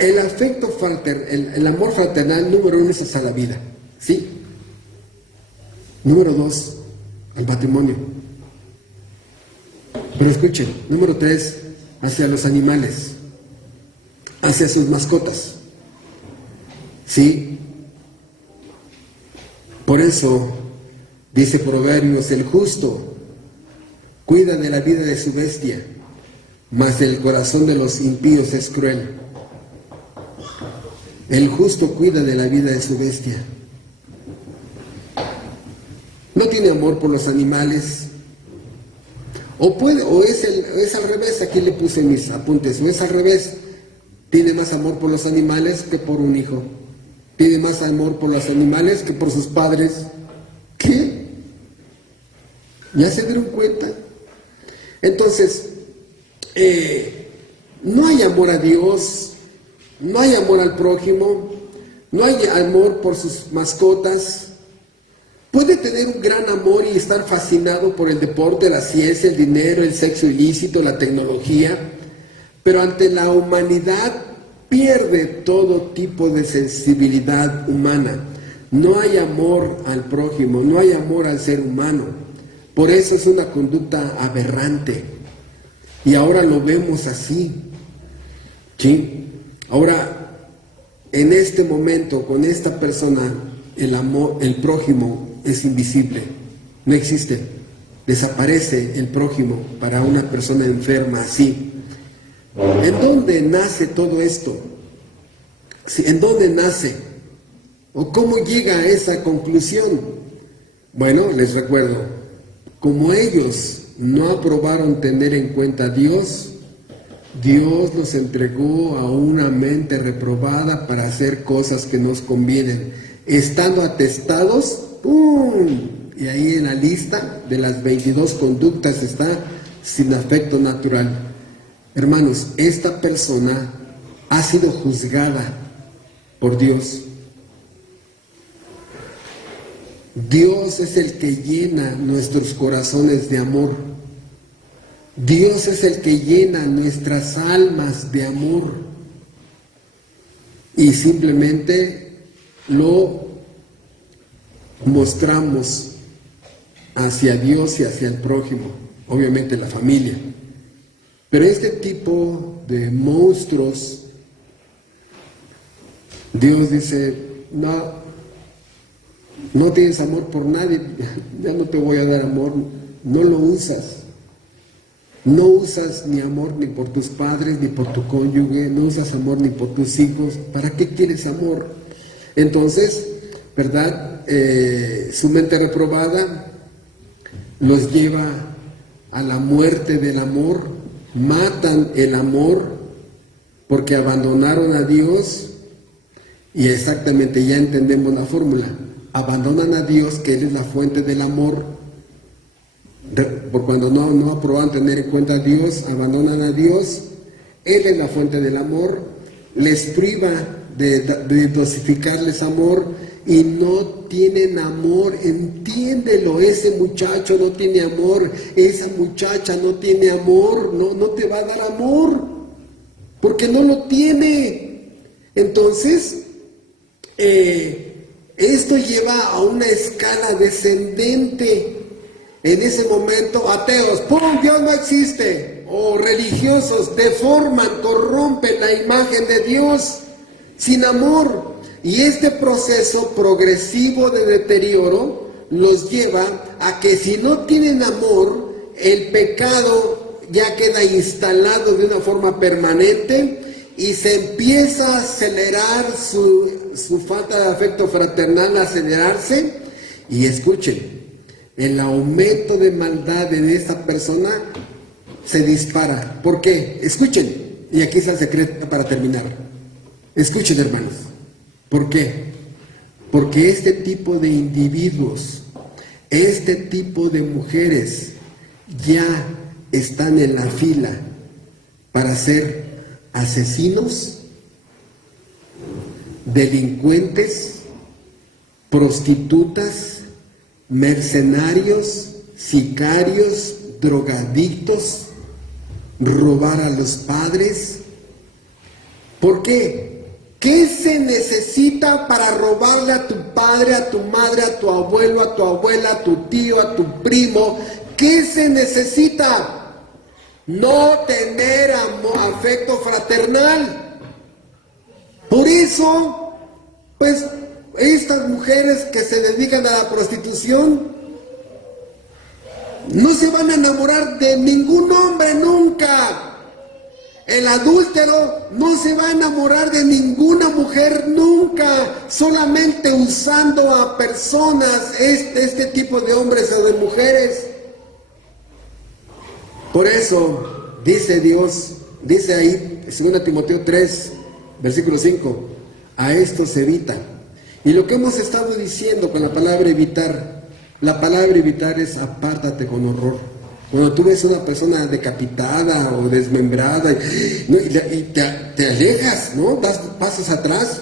el afecto fraternal, el amor fraternal número 1 es hacia la vida, ¿sí? Número 2, al matrimonio. Pero escuchen, número 3, hacia los animales, hacia sus mascotas, ¿sí? Por eso, dice Proverbios, el justo cuida de la vida de su bestia, mas el corazón de los impíos es cruel. El justo cuida de la vida de su bestia. No tiene amor por los animales. O es al revés, aquí le puse mis apuntes, o es al revés. Tiene más amor por los animales que por un hijo. Tiene más amor por los animales que por sus padres. ¿Qué? ¿Ya se dieron cuenta? Entonces, no hay amor a Dios, no hay amor al prójimo, no hay amor por sus mascotas. Puede tener un gran amor y estar fascinado por el deporte, la ciencia, el dinero, el sexo ilícito, la tecnología, pero ante la humanidad pierde todo tipo de sensibilidad humana. No hay amor al prójimo, no hay amor al ser humano. Por eso es una conducta aberrante. Y ahora lo vemos así, ¿sí? Ahora, en este momento, con esta persona, el amor, el prójimo es invisible, no existe. Desaparece el prójimo para una persona enferma así. ¿En dónde nace todo esto? ¿En dónde nace? ¿O cómo llega a esa conclusión? Bueno, les recuerdo, como ellos no aprobaron tener en cuenta a Dios, Dios los entregó a una mente reprobada para hacer cosas que nos convienen. Estando atestados, ¡pum! Y ahí en la lista de las 22 conductas está sin afecto natural. Hermanos, esta persona ha sido juzgada por Dios. Dios es el que llena nuestros corazones de amor. Dios es el que llena nuestras almas de amor. Y simplemente lo mostramos hacia Dios y hacia el prójimo, obviamente la familia. Pero este tipo de monstruos, Dios dice, no tienes amor por nadie, ya no te voy a dar amor, no lo usas. No usas ni amor ni por tus padres, ni por tu cónyuge, no usas amor ni por tus hijos. ¿Para qué quieres amor? Entonces, ¿verdad? Su mente reprobada los lleva a la muerte del amor, matan el amor porque abandonaron a Dios y exactamente ya entendemos la fórmula. Abandonan a Dios, que Él es la fuente del amor. Por cuando no aproban tener en cuenta a Dios, abandonan a Dios, Él es la fuente del amor, les priva de dosificarles amor y no tienen amor. Entiéndelo, ese muchacho no tiene amor, esa muchacha no tiene amor, no te va a dar amor, porque no lo tiene. Entonces, esto lleva a una escala descendente. En ese momento, ateos, ¡pum!, Dios no existe. O religiosos deforman, corrompen la imagen de Dios sin amor. Y este proceso progresivo de deterioro los lleva a que si no tienen amor, el pecado ya queda instalado de una forma permanente y se empieza a acelerar su falta de afecto fraternal, a acelerarse. Y escuchen, el aumento de maldad en esta persona se dispara. ¿Por qué? Escuchen, y aquí está el secreto para terminar. Escuchen, hermanos, ¿por qué? Porque este tipo de individuos, este tipo de mujeres ya están en la fila para ser asesinos, delincuentes, prostitutas, mercenarios, sicarios, drogadictos, robar a los padres. ¿Por qué? ¿Qué se necesita para robarle a tu padre, a tu madre, a tu abuelo, a tu abuela, a tu tío, a tu primo? ¿Qué se necesita? No tener afecto fraternal. Por eso, pues, estas mujeres que se dedican a la prostitución no se van a enamorar de ningún hombre nunca. El adúltero no se va a enamorar de ninguna mujer nunca, solamente usando a personas, este tipo de hombres o de mujeres. Por eso, dice Dios, dice ahí, 2 Timoteo 3, versículo 5, a esto se evita. Y lo que hemos estado diciendo con la palabra evitar es apártate con horror. Cuando tú ves una persona decapitada o desmembrada y te alejas, ¿no? Das pasos atrás.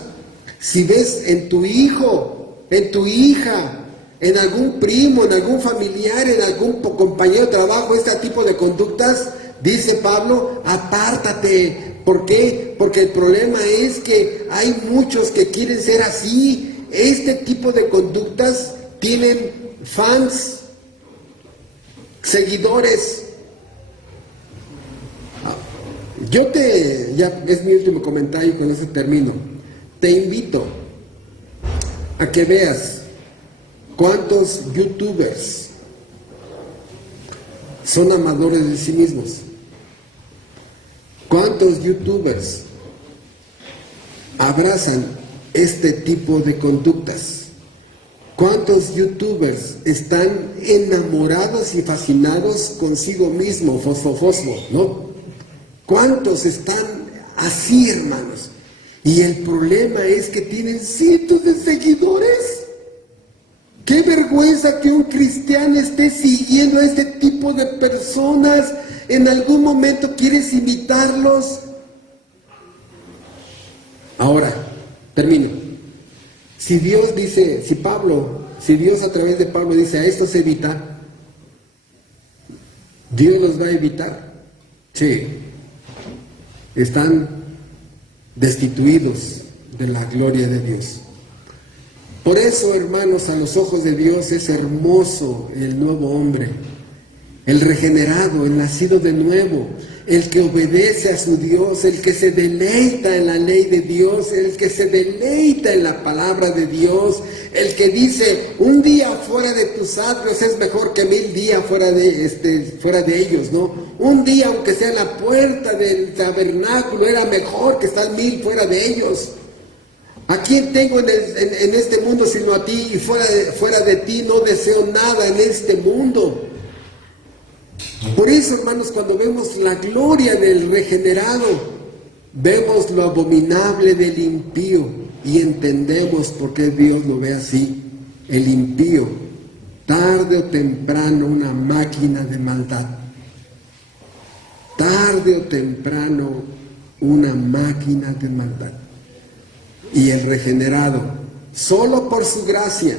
Si ves en tu hijo, en tu hija, en algún primo, en algún familiar, en algún compañero de trabajo, este tipo de conductas, dice Pablo, apártate. ¿Por qué? Porque el problema es que hay muchos que quieren ser así. Este tipo de conductas tienen fans, seguidores. Ya es mi último comentario y con eso termino. Te invito a que veas cuántos youtubers son amadores de sí mismos. ¿Cuántos youtubers abrazan este tipo de conductas? ¿Cuántos youtubers están enamorados y fascinados consigo mismo, fosfo, ¿no? ¿Cuántos están así, hermanos? Y el problema es que tienen cientos de seguidores. ¡Qué vergüenza que un cristiano esté siguiendo a este tipo de personas! ¿En algún momento quieres imitarlos? Ahora, termino. Si Dios dice, si Dios a través de Pablo dice, a esto se evita, ¿Dios los va a evitar? Sí. Están destituidos de la gloria de Dios. Por eso, hermanos, a los ojos de Dios es hermoso el nuevo hombre, el regenerado, el nacido de nuevo, el que obedece a su Dios, el que se deleita en la ley de Dios, el que se deleita en la palabra de Dios, el que dice, un día fuera de tus atrios es mejor que 1000 días fuera de ellos, ¿no? Un día, aunque sea en la puerta del tabernáculo, era mejor que estar 1000 fuera de ellos. ¿A quién tengo en este mundo sino a ti? Y fuera de ti no deseo nada en este mundo. Por eso, hermanos, cuando vemos la gloria del regenerado, vemos lo abominable del impío y entendemos por qué Dios lo ve así. El impío, tarde o temprano, una máquina de maldad. Tarde o temprano, una máquina de maldad. Y el regenerado, solo por su gracia,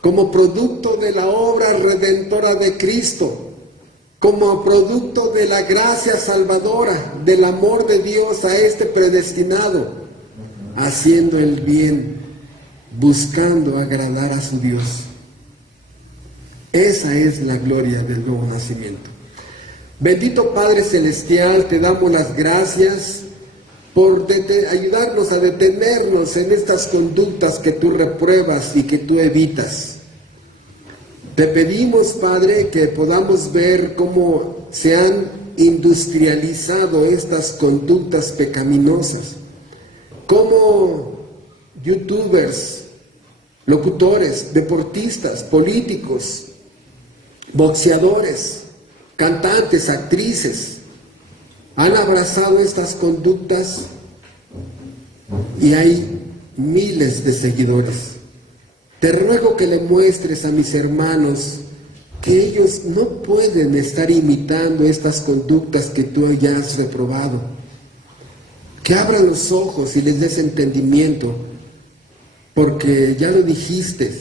como producto de la obra redentora de Cristo, como producto de la gracia salvadora, del amor de Dios a este predestinado, haciendo el bien, buscando agradar a su Dios. Esa es la gloria del nuevo nacimiento. Bendito Padre Celestial, te damos las gracias por ayudarnos a detenernos en estas conductas que tú repruebas y que tú evitas. Te pedimos, Padre, que podamos ver cómo se han industrializado estas conductas pecaminosas, cómo youtubers, locutores, deportistas, políticos, boxeadores, cantantes, actrices, han abrazado estas conductas y hay miles de seguidores. Te ruego que le muestres a mis hermanos que ellos no pueden estar imitando estas conductas que tú ya has reprobado. Que abran los ojos y les des entendimiento, porque ya lo dijiste,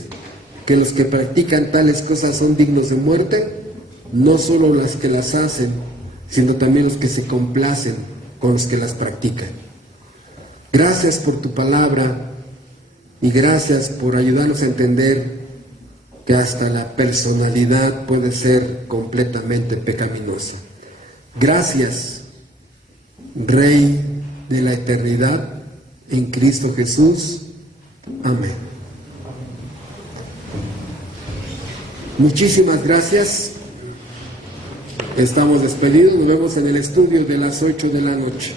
que los que practican tales cosas son dignos de muerte, no solo las que las hacen, sino también los que se complacen con los que las practican. Gracias por tu palabra y gracias por ayudarnos a entender que hasta la personalidad puede ser completamente pecaminosa. Gracias, Rey de la eternidad, en Cristo Jesús. Amén. Muchísimas gracias. Estamos despedidos. Nos vemos en el estudio de las 8 de la noche.